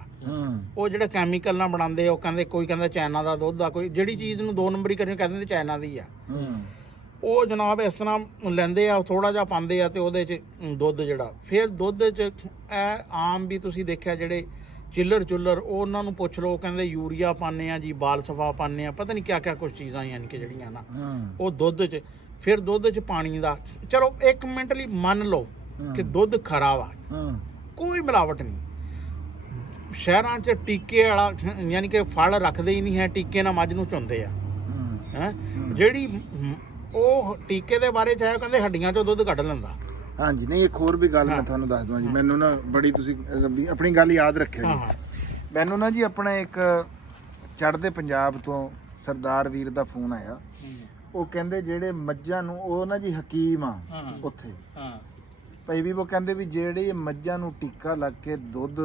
ਉਹ ਜਿਹੜਾ ਕੈਮੀਕਲ ਨਾਲ ਬਣਾਉਂਦੇ ਉਹ ਕਹਿੰਦੇ, ਕੋਈ ਕਹਿੰਦਾ ਚਾਈਨਾ ਦਾ ਦੁੱਧ ਆ, ਕੋਈ ਜਿਹੜੀ ਚੀਜ਼ ਨੂੰ 2 ਨੰਬਰੀ ਕਰੀ ਕਹਿੰਦੇ ਚਾਈਨਾ ਦੀ ਆ। ਉਹ ਜਨਾਬ ਇਸ ਤਰ੍ਹਾਂ ਲੈਂਦੇ ਆ, ਥੋੜਾ ਜਿਹਾ ਪਾਉਂਦੇ ਆ ਤੇ ਉਹਦੇ 'ਚ ਦੁੱਧ ਜਿਹੜਾ, ਫਿਰ ਦੁੱਧ 'ਚ ਇਹ ਆਮ ਵੀ ਤੁਸੀਂ ਦੇਖਿਆ ਜਿਹੜੇ ਚਿੱਲਰ ਉਹ ਉਹਨਾਂ ਨੂੰ ਪੁੱਛ ਲਓ, ਕਹਿੰਦੇ ਯੂਰੀਆ ਪਾਉਂਦੇ ਆ ਜੀ, ਬਾਲ ਸਫਾ ਪਾਉਂਦੇ ਆ, ਪਤਾ ਨਹੀਂ ਕਿਆ ਕੁਛ ਚੀਜ਼ਾਂ ਯਾਨੀ ਕਿ ਜਿਹੜੀਆਂ ਨਾ ਉਹ ਦੁੱਧ 'ਚ। ਫਿਰ ਦੁੱਧ 'ਚ ਪਾਣੀ ਦਾ, ਚਲੋ 1 ਮਿੰਟ ਲਈ ਮੰਨ ਲਓ ਕਿ ਦੁੱਧ ਖਰਾ ਵਾ, ਕੋਈ ਮਿਲਾਵਟ ਨਹੀਂ। ਸ਼ਹਿਰਾਂ 'ਚ ਟੀਕੇ ਵਾਲਾ ਯਾਨੀ ਕਿ ਫਲ ਰੱਖਦੇ ਹੀ ਨਹੀਂ ਹੈ, ਟੀਕੇ ਨਾਲ ਮੱਝ ਨੂੰ ਚੁੰਦੇ ਆ ਹੈ। ਜਿਹੜੀ ਉਹ ਟੀਕੇ ਦੇ ਬਾਰੇ ਚ ਹੈ, ਕਹਿੰਦੇ ਹੱਡੀਆਂ 'ਚੋਂ ਦੁੱਧ ਕੱਢ ਲੈਂਦਾ। ਹਾਂਜੀ, ਨਹੀਂ ਇੱਕ ਹੋਰ ਵੀ ਗੱਲ ਮੈਂ ਤੁਹਾਨੂੰ ਦੱਸ ਦਵਾਂ ਜੀ, ਮੈਨੂੰ ਨਾ ਬੜੀ ਤੁਸੀਂ ਆਪਣੀ ਗੱਲ ਯਾਦ ਰੱਖਿਓ ਜੀ। ਮੈਨੂੰ ਨਾ ਜੀ ਆਪਣਾ ਇੱਕ ਚੜ੍ਹਦੇ ਪੰਜਾਬ ਤੋਂ ਸਰਦਾਰ ਵੀਰ ਦਾ ਫੋਨ ਆਇਆ। ਉਹ ਕਹਿੰਦੇ ਜਿਹੜੇ ਮੱਝਾਂ ਨੂੰ, ਉਹ ਨਾ ਜੀ ਹਕੀਮ ਆ ਉੱਥੇ, ਭਾਈ ਵੀ ਉਹ ਕਹਿੰਦੇ ਵੀ ਜਿਹੜੇ ਮੱਝਾਂ ਨੂੰ ਟੀਕਾ ਲੱਗ ਕੇ ਦੁੱਧ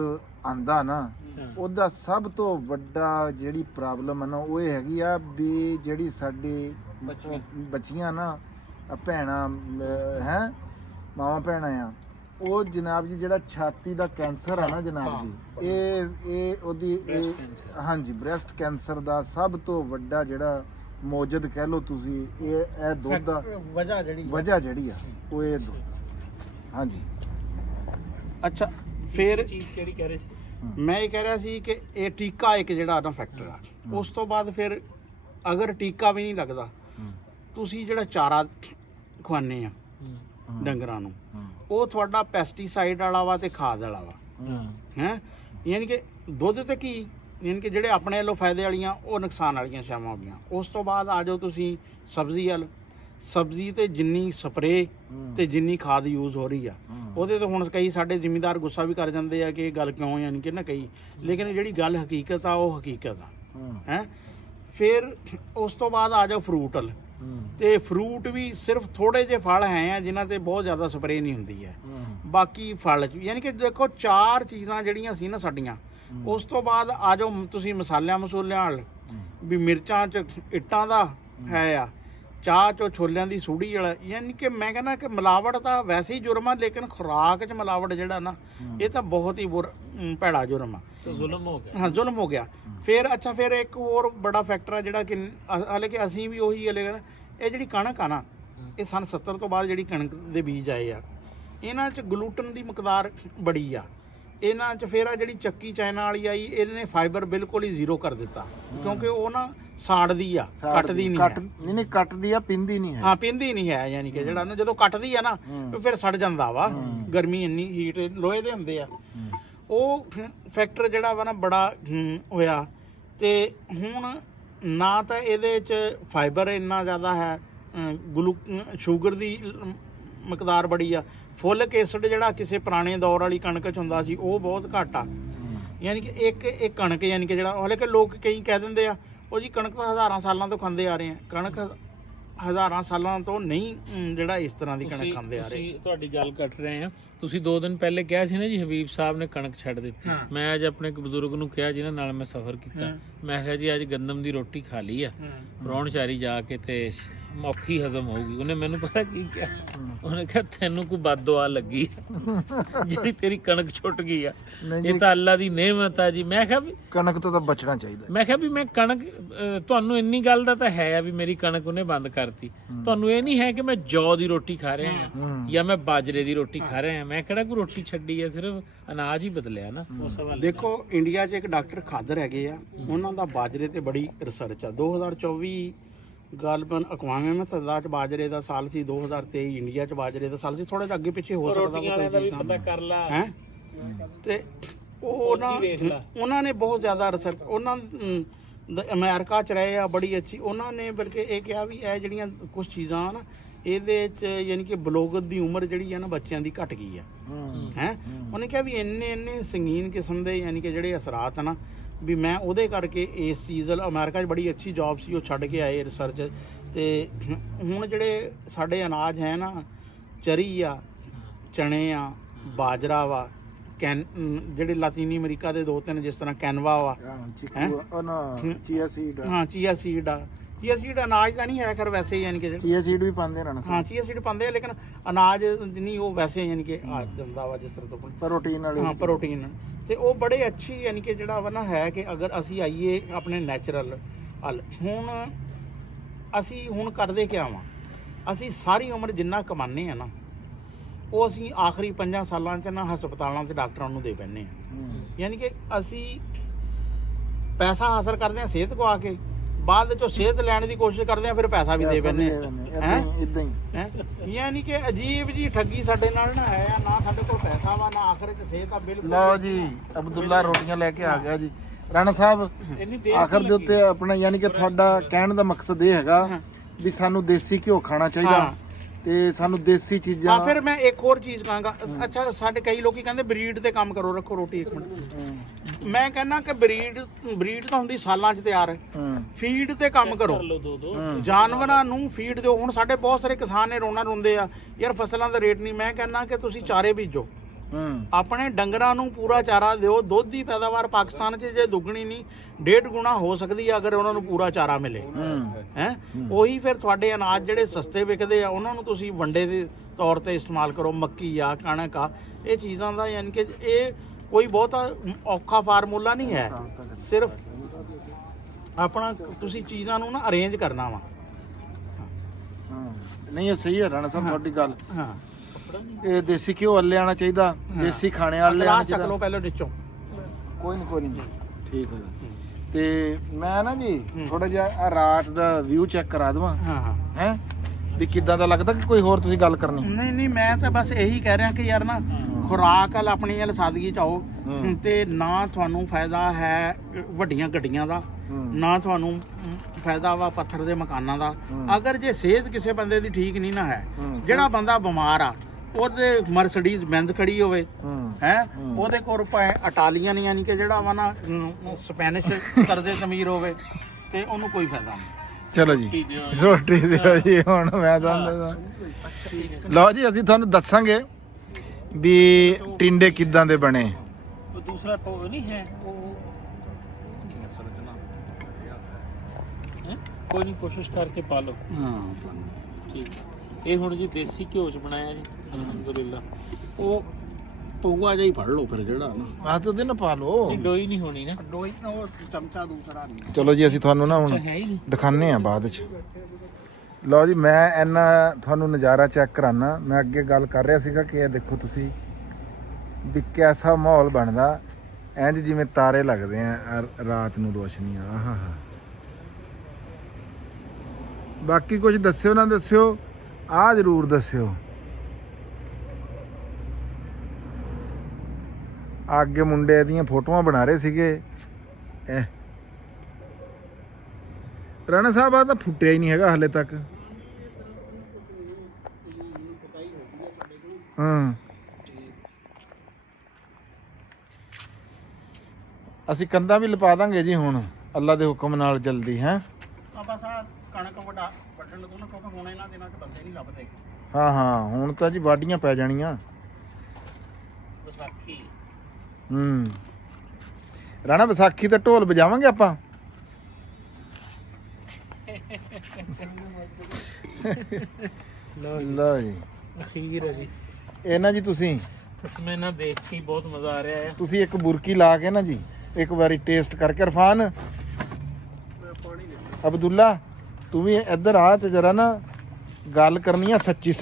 ਆਂਦਾ ਨਾ, ਉਹਦਾ ਸਭ ਤੋਂ ਵੱਡਾ ਜਿਹੜੀ ਪ੍ਰੋਬਲਮ ਹੈ ਨਾ ਉਹ ਇਹ ਹੈਗੀ ਆ ਵੀ ਜਿਹੜੀ ਸਾਡੀ ਬੱਚੀਆਂ ਨਾ ਭੈਣਾਂ ਹੈ, ਮਾਵਾਂ ਭੈਣਾਂ ਆ, ਉਹ ਜਨਾਬ ਜੀ ਜਿਹੜਾ ਛਾਤੀ ਦਾ ਕੈਂਸਰ ਆ ਨਾ ਜਨਾਬ ਜੀ, ਇਹ ਉਹਦੀ ਹਾਂਜੀ ਬ੍ਰੈਸਟ ਕੈਂਸਰ ਦਾ ਸਭ ਤੋਂ ਵੱਡਾ ਜਿਹੜਾ ਮੌਜੂਦ ਕਹਿ ਲਓ ਤੁਸੀਂ, ਇਹ ਦੁੱਧ ਦਾ ਵਜ੍ਹਾ ਜਿਹੜੀ ਆ ਉਹ ਇਹ ਦੁੱਧ। ਹਾਂਜੀ, ਅੱਛਾ ਫਿਰ ਚੀਜ਼ ਕਿਹੜੀ ਕਹਿ ਰਹੇ ਸੀ? ਮੈਂ ਇਹ ਕਹਿ ਰਿਹਾ ਸੀ ਕਿ ਇਹ ਟੀਕਾ ਇੱਕ ਜਿਹੜਾ ਨਾ ਫੈਕਟਰ ਆ, ਉਸ ਤੋਂ ਬਾਅਦ ਫਿਰ ਅਗਰ ਟੀਕਾ ਵੀ ਨਹੀਂ ਲੱਗਦਾ, ਤੁਸੀਂ ਜਿਹੜਾ ਚਾਰਾ ਖਵਾਉਂਦੇ ਆ ਡੰਗਰਾਂ ਨੂੰ, ਉਹ ਤੁਹਾਡਾ ਪੈਸਟੀਸਾਈਡ ਵਾਲਾ ਵਾ ਤੇ ਖਾਦ ਵਾਲਾ ਵਾ ਹੈ। ਯਾਨੀ ਕਿ ਦੁੱਧ ਤੇ ਕੀ, ਯਾਨੀ ਕਿ ਜਿਹੜੇ ਆਪਣੇ ਵੱਲੋਂ ਫਾਇਦੇ ਵਾਲੀਆਂ ਉਹ ਨੁਕਸਾਨ ਵਾਲੀਆਂ ਸ਼ਾਵਾਂ ਹੋ ਗਈਆਂ। ਉਸ ਤੋਂ ਬਾਅਦ ਆ ਜਾਓ ਤੁਸੀਂ ਸਬਜ਼ੀ ਵੱਲ, ਸਬਜ਼ੀ ਤੇ ਜਿੰਨੀ ਸਪਰੇ ਤੇ ਜਿੰਨੀ ਖਾਦ ਯੂਜ਼ ਹੋ ਰਹੀ ਆ, ਉਹਦੇ ਤੇ ਹੁਣ ਕਈ ਸਾਡੇ ਜ਼ਿਮੀਂਦਾਰ ਗੁੱਸਾ ਵੀ ਕਰ ਜਾਂਦੇ ਆ ਕਿ ਇਹ ਗੱਲ ਕਿਉਂ, ਯਾਨੀ ਕਿ ਨਾ ਕਈ, ਲੇਕਿਨ ਜਿਹੜੀ ਗੱਲ ਹਕੀਕਤ ਆ ਉਹ ਹਕੀਕਤ ਆ ਹੈ। ਫਿਰ ਉਸ ਤੋਂ ਬਾਅਦ ਆ ਜਾਓ ਫਰੂਟ ਵੱਲ, ਤੇ ਫਰੂਟ ਵੀ ਸਿਰਫ ਥੋੜੇ ਜਿਹੇ ਫਲ ਹੈ ਆ ਜਿਨ੍ਹਾਂ ਤੇ ਬਹੁਤ ਜ਼ਿਆਦਾ ਸਪਰੇ ਨਹੀਂ ਹੁੰਦੀ ਹੈ, ਬਾਕੀ ਫਲ ਯਾਨੀ ਕਿ ਦੇਖੋ 4 ਚੀਜ਼ਾਂ ਜਿਹੜੀਆਂ ਸੀ ਨਾ ਸਾਡੀਆਂ। ਉਸ ਤੋਂ ਬਾਅਦ ਆ ਜਾਓ ਤੁਸੀਂ ਮਸਾਲਿਆਂ ਵੱਲ, ਵੀ ਮਿਰਚਾਂ 'ਚ ਇੱਟਾਂ ਦਾ ਹੈ ਆ, ਚਾਹ 'ਚੋਂ ਛੋਲਿਆਂ ਦੀ ਸੂੜੀ ਵਾਲਾ, ਯਾਨੀ ਕਿ ਮੈਂ ਕਹਿੰਦਾ ਕਿ ਮਿਲਾਵਟ ਤਾਂ ਵੈਸੇ ਹੀ ਜੁਰਮ ਆ, ਲੇਕਿਨ ਖੁਰਾਕ 'ਚ ਮਿਲਾਵਟ ਜਿਹੜਾ ਨਾ ਇਹ ਤਾਂ ਬਹੁਤ ਹੀ ਭੈੜਾ ਜੁਰਮ ਆ, ਜ਼ੁਲਮ ਹੋ ਗਿਆ। ਹਾਂ ਜ਼ੁਲਮ ਹੋ ਗਿਆ। ਫਿਰ ਅੱਛਾ, ਫਿਰ ਇੱਕ ਹੋਰ ਬੜਾ ਫੈਕਟਰ ਆ ਜਿਹੜਾ ਕਿ ਹਾਲੇ ਕਿ ਅਸੀਂ ਵੀ ਉਹੀ ਹਲੇ, ਇਹ ਜਿਹੜੀ ਕਣਕ ਆ ਨਾ, ਇਹ ਸਨ 70 ਤੋਂ ਬਾਅਦ ਜਿਹੜੀ ਕਣਕ ਦੇ ਬੀਜ ਆਏ ਆ, ਇਹਨਾਂ 'ਚ ਗਲੂਟਨ ਦੀ ਮਿਕਦਾਰ ਬੜੀ ਆ ਇਹਨਾਂ 'ਚ। ਫਿਰ ਆ ਜਿਹੜੀ ਚੱਕੀ ਚਾਈਨਾ ਵਾਲੀ ਆਈ, ਇਹਨੇ ਫਾਈਬਰ ਬਿਲਕੁਲ ਹੀ ਜ਼ੀਰੋ ਕਰ ਦਿੱਤਾ, ਕਿਉਂਕਿ ਉਹ ਨਾ ਸਾੜਦੀ ਆ, ਕੱਟਦੀ ਨਹੀਂ। ਨਹੀਂ ਕੱਟਦੀ ਆ, ਪਿੰਦੀ ਨਹੀਂ ਹੈ। ਹਾਂ ਪਿੰਦੀ ਨਹੀਂ ਹੈ, ਯਾਨੀ ਕਿ ਜਿਹੜਾ ਨਾ ਜਦੋਂ ਕੱਟਦੀ ਆ ਨਾ ਫਿਰ ਸੜ ਜਾਂਦਾ ਵਾ, ਗਰਮੀ ਇੰਨੀ ਹੀਟ ਲੋਹੇ ਦੇ ਹੁੰਦੇ ਆ। ਉਹ ਫੈਕਟਰ ਜਿਹੜਾ ਵਾ ਨਾ ਬੜਾ ਹੋਇਆ। ਤੇ ਹੁਣ ਨਾ ਤਾਂ ਇਹਦੇ 'ਚ ਫਾਈਬਰ ਇੰਨਾ ਜ਼ਿਆਦਾ ਹੈ, ਸ਼ੂਗਰ ਦੀ ਮਿਕਦਾਰ ਬੜੀ ਆ, ਫੋਲਿਕ ਐਸਿਡ ਜਿਹੜਾ ਕਿਸੇ ਪੁਰਾਣੇ ਦੌਰ ਵਾਲੀ ਕਣਕ 'ਚ ਹੁੰਦਾ ਸੀ ਉਹ ਬਹੁਤ ਘੱਟ ਆ। ਯਾਨੀ ਕਿ ਇੱਕ ਕਣਕ ਯਾਨੀ ਕਿ ਜਿਹੜਾ ਹਾਲੇ ਕਿ ਲੋਕ ਕਈ ਕਹਿ ਦਿੰਦੇ ਆ ਉਹ ਜੀ ਕਣਕ ਤਾਂ ਹਜ਼ਾਰਾਂ ਸਾਲਾਂ ਤੋਂ ਖਾਂਦੇ ਆ ਰਹੇ ਆ, ਕਣਕ ਹਜ਼ਾਰਾਂ ਸਾਲਾਂ ਤੋਂ ਨਹੀਂ ਜਿਹੜਾ ਇਸ ਤਰ੍ਹਾਂ ਦੀ ਕਣਕ ਖਾਂਦੇ ਆ ਰਹੇ। ਤੁਸੀਂ ਤੁਹਾਡੀ ਗੱਲ ਕੱਟ ਰਹੇ ਆ, ਤੁਸੀਂ 2 ਦਿਨ ਪਹਿਲੇ ਕਿਹਾ ਸੀ ਨਾ ਜੀ ਹਬੀਬ ਸਾਹਿਬ ਨੇ ਕਣਕ ਛੱਡ ਦਿੱਤੀ। ਮੈਂ ਅੱਜ ਆਪਣੇ ਇੱਕ ਬਜ਼ੁਰਗ ਨੂੰ ਕਿਹਾ ਜਿਹਨਾਂ ਨਾਲ ਮੈਂ ਸਫ਼ਰ ਕੀਤਾ, ਮੈਂ ਕਿਹਾ ਜੀ ਅੱਜ ਗੰਦਮ ਦੀ ਰੋਟੀ ਖਾ ਲਈ ਆ, ਪ੍ਰਾਹੁਣਚਾਰੀ ਜਾ ਕੇ ਤੇ ਔਖੀ ਹਜ਼ਮ ਹੋਊਗੀ। ਉਹਨੇ ਮੈਨੂੰ ਪਤਾ ਕੀ ਕਿਹਾ, ਉਹਨੇ ਕਿਹਾ ਤੈਨੂੰ ਕੋਈ ਬਦਦੁਆ ਲੱਗੀ ਜਿਹੜੀ ਤੇਰੀ ਕਣਕ ਛੁੱਟ ਗਈ ਆ, ਇਹ ਤਾਂ ਅੱਲਾ ਦੀ ਨਿਹਮਤ ਆ ਜੀ। ਮੈਂ ਕਿਹਾ ਵੀ ਕਣਕ ਤੋਂ ਤਾਂ ਬਚਣਾ ਚਾਹੀਦਾ। ਮੈਂ ਕਿਹਾ ਵੀ ਮੈਂ ਕਣਕ, ਤੁਹਾਨੂੰ ਇੰਨੀ ਗੱਲ ਦਾ ਤਾਂ ਹੈ ਆ ਵੀ ਮੇਰੀ ਕਣਕ ਉਹਨੇ ਬੰਦ ਕਰਤੀ, ਤੁਹਾਨੂੰ ਇਹ ਨਹੀਂ ਹੈ ਕਿ ਮੈਂ ਜੌ ਦੀ ਰੋਟੀ ਖਾ ਰਿਹਾ ਹਾਂ ਜਾਂ ਮੈਂ ਬਾਜਰੇ ਦੀ ਰੋਟੀ ਖਾ ਰਿਹਾ ਹਾਂ। ਮੈਂ ਕਿਹੜਾ ਕੋਈ ਰੋਟੀ ਛੱਡੀ ਹੈ, ਸਿਰਫ ਅਨਾਜ ਹੀ ਬਦਲਿਆ ਨਾ। ਉਹ ਸਵਾਲ ਦੇਖੋ ਇੰਡੀਆ 'ਚ ਇੱਕ ਡਾਕਟਰ ਖਾਦਰ ਹੈਗੇ ਆ, ਉਹਨਾਂ ਦਾ ਬਾਜਰੇ ਤੇ ਬੜੀ ਰਿਸਰਚ ਆ। 2024 ਗਾਲਬਨ ਅਕਵਾਮੇ ਮੁਤੱਹਦਾ 'ਚ ਬਾਜਰੇ ਦਾ ਸਾਲ ਸੀ, 2023 ਇੰਡੀਆ 'ਚ ਬਾਜਰੇ ਦਾ ਸਾਲ ਸੀ। ਥੋੜਾ ਜਿਹਾ ਅੱਗੇ ਪਿੱਛੇ ਹੋ ਸਕਦਾ ਹੈ। ਤੇ ਉਹਨਾਂ ਨੇ ਬਹੁਤ ਜ਼ਿਆਦਾ ਰਿਸਰਚ, ਉਹਨਾਂ ਅਮਰੀਕਾ 'ਚ ਰਹੇ ਆ, ਬੜੀ ਅੱਛੀ। ਉਹਨਾਂ ਨੇ ਬਲਕਿ ਇਹ ਕਿਹਾ ਵੀ ਇਹ ਜਿਹੜੀਆਂ ਕੁਝ ਚੀਜ਼ਾਂ ਨਾ ਇਹਦੇ 'ਚ ਯਾਨੀ ਕਿ ਬਲੋਗਤ ਦੀ ਉਮਰ ਜਿਹੜੀ ਆ ਨਾ ਬੱਚਿਆਂ ਦੀ ਘਟ ਗਈ ਆ ਹੈ। ਉਹਨੇ ਕਿਹਾ ਵੀ ਇੰਨੇ ਸੰਗੀਨ ਕਿਸਮ ਦੇ ਯਾਨੀ ਕਿ ਜਿਹੜੇ ਅਸਰਾਤ ਨਾ, ਵੀ ਮੈਂ ਉਹਦੇ ਕਰਕੇ ਇਸ ਚੀਜ਼ ਅਮਰੀਕਾ 'ਚ ਬੜੀ ਅੱਛੀ ਜੌਬ ਸੀ, ਉਹ ਛੱਡ ਕੇ ਆਏ ਰਿਸਰਚ। ਤੇ ਹੁਣ ਜਿਹੜੇ ਸਾਡੇ ਅਨਾਜ ਹੈ ਨਾ, ਚਰੀ ਆ, ਚਣੇ ਆ, ਬਾਜਰਾ ਵਾ, ਜਿਹੜੇ ਲਾਤੀਨੀ ਅਮਰੀਕਾ ਦੇ 2-3 ਜਿਸ ਤਰ੍ਹਾਂ ਕੈਨਵਾ ਵਾ, ਚੀਆ ਸੀਡ ਆ। ਚੀਆ ਸੀਡ ਅਨਾਜ ਤਾਂ ਨਹੀਂ ਹੈ ਖਰ ਵੈਸੇ ਹੀ ਯਾਨੀ ਕਿ ਚੀਆ ਸੀਡ ਵੀ ਪਾਉਂਦੇ ਰਾਣਾ ਹਾਂ ਚੀਆ ਸੀਡ ਪਾਉਂਦੇ ਆ ਲੇਕਿਨ ਅਨਾਜ ਨਹੀਂ ਉਹ ਵੈਸੇ ਯਾਨੀ ਕਿ ਆ ਜਾਂਦਾ ਵਾ ਜਿਸ ਤਰ੍ਹਾਂ ਤੋਂ ਪ੍ਰੋਟੀਨ ਵਾਲੇ ਹਾਂ ਪ੍ਰੋਟੀਨ ਤੇ ਉਹ ਬੜੇ ਅੱਛੀ ਯਾਨੀ ਕਿ ਜਿਹੜਾ ਵਾ ਨਾ ਹੈ ਕਿ ਅਗਰ ਅਸੀਂ ਆਈਏ ਆਪਣੇ ਨੈਚੁਰਲ ਹਲ ਹੁਣ ਅਸੀਂ ਹੁਣ ਕਰਦੇ ਕਿਆ ਵਾਂ ਅਸੀਂ ਸਾਰੀ ਉਮਰ ਜਿੰਨਾ ਕਮਾਉਂਦੇ ਆ ਨਾ ਉਹ ਅਸੀਂ ਆਖਰੀ 5 ਸਾਲਾਂ 'ਚ ਨਾ ਹਸਪਤਾਲਾਂ 'ਚ ਡਾਕਟਰਾਂ ਨੂੰ ਦੇ ਪੈਂਦੇ ਆ ਯਾਨੀ ਕਿ ਅਸੀਂ ਪੈਸਾ ਹਾਸਲ ਕਰਦੇ ਆ ਸਿਹਤ ਗਵਾ ਕੇ ਬਾਅਦ ਵਿੱਚੋਂ ਸਿਹਤ ਲੈਣ ਦੀ ਕੋਸ਼ਿਸ਼ ਕਰਦੇ ਆ ਫਿਰ ਪੈਸਾ ਵੀ ਦੇ ਪੈਂਦੇ ਆ ਇਦਾਂ ਹੀ ਹੈਂ ਯਾਨੀ ਕਿ ਅਜੀਬ ਜੀ ਠੱਗੀ ਸਾਡੇ ਨਾਲ ਨਾ ਹੈ ਨਾ ਸਾਡੇ ਕੋਲ ਪੈਸਾ ਵਾ ਨਾ ਆਖਰ 'ਚ ਸਿਹਤ ਆ ਬਿਲਕੁਲ ਲਓ ਜੀ ਅਬਦੁੱਲਾ ਰੋਟੀਆਂ ਲੈ ਕੇ ਆ ਗਿਆ ਜੀ ਰਾਣਾ ਸਾਹਿਬ ਆਖਰ ਦੇ ਉੱਤੇ ਆਪਣਾ ਯਾਨੀ ਕਿ ਤੁਹਾਡਾ ਕਹਿਣ ਦਾ ਮਕਸਦ ਇਹ ਹੈਗਾ ਵੀ ਸਾਨੂੰ ਦੇਸੀ ਘਿਓ ਖਾਣਾ ਚਾਹੀਦਾ ਤੇ ਸਾਨੂੰ ਦੇਸੀ ਚੀਜ਼ਾਂ ਫਿਰ ਮੈਂ ਇੱਕ ਹੋਰ ਚੀਜ਼ ਕਹਾਂਗਾ ਅੱਛਾ ਸਾਡੇ ਕਈ ਲੋਕੀ ਕਹਿੰਦੇ ਬਰੀਡ ਤੇ ਕੰਮ ਕਰੋ ਰੱਖੋ ਰੋਟੀ ਇੱਕ ਮਿੰਟ ਮੈਂ ਕਹਿੰਦਾ ਕਿ ਬਰੀਡ ਤਾਂ ਹੁੰਦੀ ਸਾਲਾਂ 'ਚ ਤਿਆਰ ਫੀਡ ਤੇ ਕੰਮ ਕਰੋ ਜਾਨਵਰਾਂ ਨੂੰ ਫੀਡ ਦਿਓ ਹੁਣ ਸਾਡੇ ਬਹੁਤ ਸਾਰੇ ਕਿਸਾਨ ਨੇ ਰੋਣਾ ਰੋਂਦੇ ਆ ਯਾਰ ਫਸਲਾਂ ਦਾ ਰੇਟ ਨਹੀਂ ਮੈਂ ਕਹਿੰਦਾ ਕਿ ਤੁਸੀਂ ਚਾਰੇ ਬੀਜੋ ਆਪਣੇ ਡੰਗਰਾਂ ਨੂੰ ਪੂਰਾ ਚਾਰਾ ਦਿਓ ਦੁੱਧ ਦੀ ਪੈਦਾਵਾਰ ਪਾਕਿਸਤਾਨ 'ਚ ਜੇ ਦੁੱਗਣੀ ਨਹੀਂ 1.5 ਗੁਣਾ ਹੋ ਸਕਦੀ ਹੈ ਅਗਰ ਉਹਨਾਂ ਨੂੰ ਪੂਰਾ ਚਾਰਾ ਮਿਲੇ ਹੈ ਉਹੀ ਫਿਰ ਤੁਹਾਡੇ ਅਨਾਜ ਜਿਹੜੇ ਸਸਤੇ ਵਿਕਦੇ ਆ ਉਹਨਾਂ ਨੂੰ ਤੁਸੀਂ ਵੰਡੇ ਦੇ ਤੌਰ ਤੇ ਇਸਤੇਮਾਲ ਕਰੋ ਮੱਕੀ ਆ ਕਣਕ ਆ ਇਹ ਚੀਜ਼ਾਂ ਦਾ ਯਾਨੀ ਕਿ ਇਹ ਕੋਈ ਬਹੁਤਾ ਔਖਾ ਫਾਰਮੂਲਾ ਨਹੀਂ ਹੈ ਸਿਰਫ ਆਪਣਾ ਤੁਸੀਂ ਚੀਜ਼ਾਂ ਨੂੰ ਨਾ ਅਰੇਂਜ ਕਰਨਾ ਵਾ ਨਹੀਂ ਇਹ ਸਹੀ ਹੈ ਰਾਣਾ ਸਾਹਿਬ ਤੁਹਾਡੀ ਗੱਲ ਹਾਂ ਇਹ ਦੇਸੀ ਘਿਓ ਵਾਲੇ ਆਣਾ ਚਾਹੀਦਾ ਦੇਸੀ ਖਾਣੇ ਵਾਲੇ ਆਣਾ ਚਾਹੀਦਾ ਲਓ ਪਹਿਲਾਂ ਵਿੱਚੋਂ ਕੋਈ ਨਹੀਂ ਠੀਕ ਹੈ ਤੇ ਮੈਂ ਨਾ ਜੀ ਥੋੜਾ ਜਿਹਾ ਰਾਤ ਦਾ ਵਿਊ ਚੈੱਕ ਕਰਾ ਦਵਾਂ ਹੈ ਵੀ ਕਿੱਦਾਂ ਦਾ ਲੱਗਦਾ ਕਿ ਕੋਈ ਹੋਰ ਤੁਸੀਂ ਗੱਲ ਕਰਨੀ ਨਹੀਂ ਮੈਂ ਤਾਂ ਬਸ ਇਹੀ ਕਹਿ ਰਿਹਾ ਕਿ ਯਾਰ ਨਾ ਖੁਰਾਕ ਵਾਲ ਆਪਣੀ ਵਾਲ ਸਾਦਗੀ ਚ ਆਓ ਤੇ ਨਾ ਤੁਹਾਨੂੰ ਫਾਇਦਾ ਹੈ ਵੱਡੀਆਂ ਗੱਡੀਆਂ ਦਾ ਨਾ ਤੁਹਾਨੂੰ ਫਾਇਦਾ ਵਾ ਪੱਥਰ ਦੇ ਮਕਾਨਾਂ ਦਾ ਅਗਰ ਜੇ ਸਿਹਤ ਕਿਸੇ ਬੰਦੇ ਦੀ ਠੀਕ ਨਹੀਂ ਨਾ ਹੈ ਜਿਹੜਾ ਬੰਦਾ ਬਿਮਾਰ ਆ ਉਹਦੇ ਮਰਸੀਡੀਜ਼ ਬੈਂਜ਼ ਖੜੀ ਹੋਵੇ ਹੈ ਉਹਦੇ ਕੋਲ ਇਟਾਲੀਅਨ ਯਾਨੀ ਕਿ ਜਿਹੜਾ ਵਾ ਨਾ ਸਪੈਨਿਸ਼ ਕਰਦੇ ਜ਼ਮੀਰ ਹੋਵੇ ਤੇ ਉਹਨੂੰ ਕੋਈ ਫਾਇਦਾ ਨਹੀਂ ਚਲੋ ਜੀ ਰੋਟੀ ਦਿਓ ਜੀ ਹੁਣ ਮੈਂ ਤੁਹਾਨੂੰ ਲਓ ਜੀ ਅਸੀਂ ਤੁਹਾਨੂੰ ਦੱਸਾਂਗੇ ਵੀ ਟਿੰਡੇ ਕਿੱਦਾਂ ਦੇ ਬਣੇ ਦੂਸਰਾ ਨਹੀਂ ਹੈ ਕੋਈ ਨਹੀਂ ਕੋਸ਼ਿਸ਼ ਕਰਕੇ ਪਾ ਲਓ ਠੀਕ ਇਹ ਹੁਣ ਜੀ ਦੇਸੀ ਘਿਓ ਚ ਬਣਾਇਆ ਜੀ ਅਲਹਮਦੁਲਿਲਾ ਉਹ ਪਊਆ ਜਿਹਾ ਹੀ ਫੜ ਲਓ ਫਿਰ ਜਿਹੜਾ ਨਾ ਆਹ ਤੇ ਨਾ ਪਾ ਲਓ ਨਹੀਂ ਡੋਈ ਨਹੀਂ ਹੋਣੀ ਨਾ ਡੋਈ ਉਹ ਚਮਚਾ ਦੂਸਰਾ ਨਹੀਂ ਚਲੋ ਜੀ ਅਸੀਂ ਤੁਹਾਨੂੰ ਨਾ ਹੁਣ ਹੈ ਹੀ ਦਿਖਾਣੇ ਆ ਬਾਅਦ ਚ ਲਓ ਜੀ ਮੈਂ ਇਹਨਾਂ ਤੁਹਾਨੂੰ ਨਜ਼ਾਰਾ ਚੈੱਕ ਕਰਾਨਾ ਮੈਂ ਅੱਗੇ ਗੱਲ ਕਰ ਰਿਹਾ ਸੀਗਾ ਕਿ ਇਹ ਦੇਖੋ ਤੁਸੀਂ ਵੀ ਕਿਹਦਾ ਮਾਹੌਲ ਬਣਦਾ ਇੰਜ ਜਿਵੇਂ ਤਾਰੇ ਲੱਗਦੇ ਆ ਰਾਤ ਨੂੰ ਰੋਸ਼ਨੀ ਆਹਾ ਬਾਕੀ ਕੁਝ ਦੱਸਿਓ ਨਾ ਦੱਸਿਓ ਆ ਜ਼ਰੂਰ ਦੱਸਿਓ ਅੱਗੇ ਮੁੰਡੇ ਦੀਆਂ ਫੋਟੋਆਂ ਬਣਾ ਰਹੇ ਸੀਗੇ ਰਾਣਾ ਸਾਹਿਬ ਆ ਤਾਂ ਫੁੱਟਿਆ ਹੀ ਨਹੀਂ ਹੈਗਾ ਹਲੇ ਤੱਕ ਅਸੀਂ ਕੰਧਾਂ ਵੀ ਲਪਾ ਦਾਂਗੇ ਜੀ ਹੁਣ ਅੱਲਾ ਦੇ ਹੁਕਮ ਨਾਲ ਜਲਦੀ ਹੈ ਬਸ ਆ ਕਣਕ ਵੱਢਣ ਤੋਂ ਨਾ ਕਿਉਂਕਿ ਹੁਣ ਇਹਨਾਂ ਦਿਨਾਂ 'ਚ ਬੰਦੇ ਨਹੀਂ ਲੱਭਦੇ ਹਾਂ ਹੁਣ ਤਾਂ ਜੀ ਵਾਢੀਆਂ ਪੈ ਜਾਣੀਆਂ ਵਿਸਾਖੀ ਰਾਣਾ ਵਿਸਾਖੀ ਤੇ ਢੋਲ ਵਜਾਵਾਂਗੇ ਆਪਾਂ ਲਓ ਜੀ ਅਖੀਰ ਹੈ ਜੀ ਇਹ ਨਾ ਜੀ ਤੁਸੀਂ ਤਸਮੇ ਨਾ ਦੇਖ ਕੇ ਬਹੁਤ ਮਜ਼ਾ ਆ ਰਿਹਾ ਹੈ ਤੁਸੀਂ ਇੱਕ ਬੁਰਕੀ ਲਾ ਕੇ ਨਾ ਜੀ ਇੱਕ ਵਾਰੀ ਟੇਸਟ ਕਰਕੇ ਇਰਫਾਨ ਅਬਦੁੱਲਾ ਤੂੰ ਵੀ ਇੱਧਰ ਆ ਤੇ ਜਰਾ ਨਾ ਗੱਲ ਕਰਨੀ ਆ ਸੱਚੀ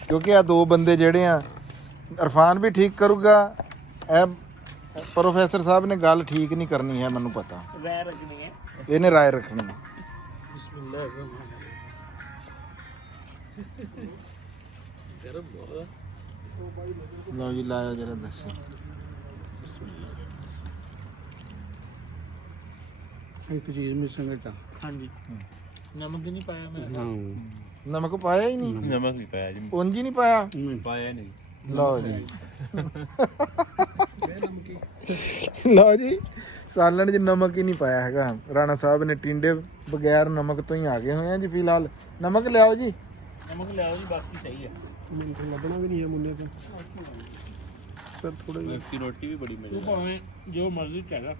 ਕਿਉਂਕਿ ਆ ਦੋ ਬੰਦੇ ਜਿਹੜੇ ਆ ਇਰਫਾਨ ਵੀ ਠੀਕ ਕਰੂਗਾ ਇਹ ਪ੍ਰੋਫੈਸਰ ਸਾਹਿਬ ਨੇ ਗੱਲ ਠੀਕ ਨਹੀਂ ਕਰਨੀ ਹੈ ਮੈਨੂੰ ਪਤਾ ਰਾਏ ਰੱਖਣੀ ਹੈ ਇਹਨੇ ਰਾਏ ਰੱਖਣੀ ਹੈ ਬਿਸਮਿਲ੍ਲਾਹ ਗਰਮ ਬਹੁਤ ਲਓ ਜੀ ਲਾਇਆ ਜਰਾ ਦੱਸੋ ਇੱਕ ਚੀਜ਼ ਮਿਸਿੰਗ ਹੈ ਹਾਂਜੀ ਨਮਕ ਨਹੀਂ ਪਾਇਆ ਮੈਂ ਨਮਕ ਪਾਇਆ ਹੀ ਨਹੀਂ ਨਮਕ ਨਹੀਂ ਪਾਇਆ ਜੀ ਉਂਝ ਹੀ ਨਹੀਂ ਪਾਇਆ ਪਾਇਆ ਨਹੀਂ ਲਓ ਜੀ ਲਓ ਜੀ ਸਾਲਣ 'ਚ ਨਮਕ ਹੀ ਨਹੀਂ ਪਾਇਆ ਹੈਗਾ ਰਾਣਾ ਸਾਹਿਬ ਨੇ ਟਿੰਡੇ ਬਗੈਰ ਨਮਕ ਤੋਂ ਹੀ ਆ ਗਏ ਹੋਏ ਆ ਜੀ ਫਿਲਹਾਲ ਨਮਕ ਲਿਆਓ ਜੀ ਨਮਕ ਲਿਆਓ ਜੀ ਬਾਕੀ ਸਹੀ ਹੈ ਮੈਨੂੰ ਲੱਭਣਾ ਵੀ ਨਹੀਂ ਹੈ ਮੁੰਡੇ ਤੇ ਸਰ ਥੋੜਾ ਦੀ ਰੋਟੀ ਵੀ ਬੜੀ ਮਿਲਦੀ ਭਾਵੇਂ ਜੋ ਮਰਜ਼ੀ ਚਾਹਗਾ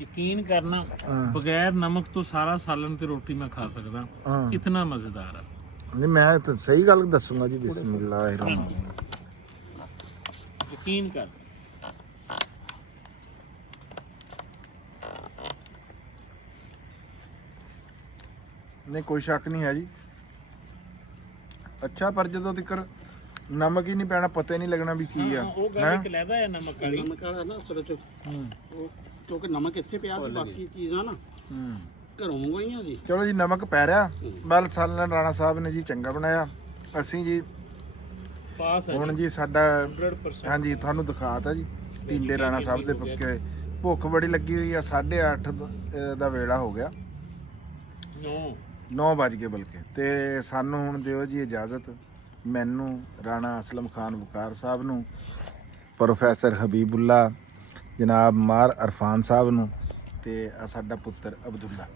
ਯਕੀਨ ਕਰਨਾ ਹਾਂ। ਬਗੈਰ ਨਮਕ ਤੋਂ ਸਾਰਾ ਸਾਲਨ ਤੇ ਰੋਟੀ ਮੈਂ ਖਾ ਸਕਦਾ ਹਾਂ ਇਤਨਾ ਮਜ਼ੇਦਾਰ ਆ ਨਹੀਂ ਮੈਂ ਤਾਂ ਸਹੀ ਗੱਲ ਦੱਸੂਗਾ ਜੀ ਬਿਸਮਿਲ੍ਲਾਹਿਰਰਹਿਮਾਨ ਯਕੀਨ ਕਰ ਨਹੀਂ ਕੋਈ ਸ਼ੱਕ ਨਹੀਂ ਹੈ ਜੀ ਅੱਛਾ ਪਰ ਜਦੋਂ ਤੱਕ ਨਮਕ ਹੀ ਨਹੀਂ ਪੈਣਾ ਪਤਾ ਹੀ ਨਹੀਂ ਲੱਗਣਾ ਵੀ ਕੀ ਆ ਉਹ ਗੱਲ ਇੱਕ ਲੈਦਾ ਹੈ ਨਮਕ ਵਾਲੀ ਨਮਕ ਵਾਲਾ ਨਾ ਅਸਲ ਚ ਹੂੰ ਉਹ ਕਿਉਂਕਿ ਨਮਕ ਇੱਥੇ ਪਿਆ ਸੀ ਬਾਕੀ ਚੀਜ਼ਾਂ ਨਾ ਹੂੰ ਘਰੋਂ ਮੰਗਵਾਈਆਂ ਸੀ ਚਲੋ ਜੀ ਨਮਕ ਪੈ ਰਿਹਾ ਬਲ ਸਾਲਨ ਰਾਣਾ ਸਾਹਿਬ ਨੇ ਜੀ ਚੰਗਾ ਬਣਾਇਆ ਅਸੀਂ ਜੀ ਪਾਸ ਹੈ ਹੁਣ ਜੀ ਸਾਡਾ 100% ਹਾਂਜੀ ਤੁਹਾਨੂੰ ਦਿਖਾਤਾ ਜੀ ਟਿੰਡੇ ਰਾਣਾ ਸਾਹਿਬ ਦੇ ਪੱਕੇ ਹੋਏ ਭੁੱਖ ਬੜੀ ਲੱਗੀ ਹੋਈ ਆ 8:30 ਦਾ ਵੇਲਾ ਹੋ ਗਿਆ ਨੋ 9 ਵੱਜ ਗਏ ਬਲਕਿ ਤੇ ਸਾਨੂੰ ਹੁਣ ਦਿਓ ਜੀ ਇਜਾਜ਼ਤ ਮੈਨੂੰ ਰਾਣਾ ਅਸਲਮ ਖਾਨ ਵਕਾਰ ਸਾਹਿਬ ਨੂੰ ਪ੍ਰੋਫੈਸਰ ਹਬੀਬੁੱਲਾ ਜਨਾਬ ਮਾਰ ਅਰਫਾਨ ਸਾਹਿਬ ਨੂੰ ਤੇ ਆਹ ਸਾਡਾ ਪੁੱਤਰ ਅਬਦੁੱਲਾ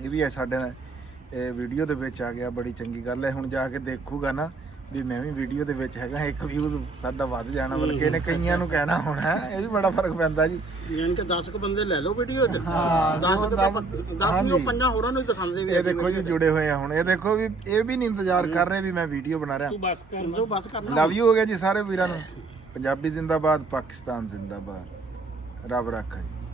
ਇਹ ਵੀ ਹੈ ਸਾਡੇ ਨਾਲ ਵੀਡੀਓ ਦੇ ਵਿੱਚ ਆ ਗਿਆ ਬੜੀ ਚੰਗੀ ਗੱਲ ਹੈ ਹੁਣ ਜਾ ਕੇ ਦੇਖੂਗਾ ਨਾ ਵੀ ਮੈਂ ਵੀ ਵੀਡੀਓ ਦੇ ਵਿੱਚ ਹੈਗਾ ਇੱਕ ਵਿਊਜ਼ ਸਾਡਾ ਵੱਧ ਜਾਣਾ ਬਲਕਿ ਇਹਨੇ ਕਈਆਂ ਨੂੰ ਕਹਿਣਾ ਹੋਣਾ ਇਹ ਵੀ ਬੜਾ ਫਰਕ ਪੈਂਦਾ ਜੀ ਯਾਨੀ ਕਿ 10 ਕੁ ਬੰਦੇ ਲੈ ਲਓ ਵੀਡੀਓ 'ਚ ਹਾਂ, 10 ਹਾਂਜੀ। ਉਹ ਪੰਜਾਂ ਹੋਰਾਂ ਨੂੰ ਹੀ ਦਿਖਾਉਂਦੇ ਵੀ ਇਹ ਦੇਖੋ ਜੀ ਜੁੜੇ ਹੋਏ ਆ ਹੁਣ ਇਹ ਦੇਖੋ ਵੀ ਇਹ ਵੀ ਨਹੀਂ ਇੰਤਜ਼ਾਰ ਕਰ ਰਹੇ ਵੀ ਮੈਂ ਵੀਡੀਓ ਬਣਾ ਰਿਹਾ ਤੂੰ ਬਸ ਕਰ ਜੋ ਬਸ ਕਰਨਾ ਲਵ ਯੂ ਹੋ ਗਿਆ ਜੀ ਸਾਰੇ ਵੀਰਾਂ ਨੂੰ ਪੰਜਾਬੀ ਜ਼ਿੰਦਾਬਾਦ ਪਾਕਿਸਤਾਨ ਜ਼ਿੰਦਾਬਾਦ ਰੱਬ ਰਾਖਾ ਜੀ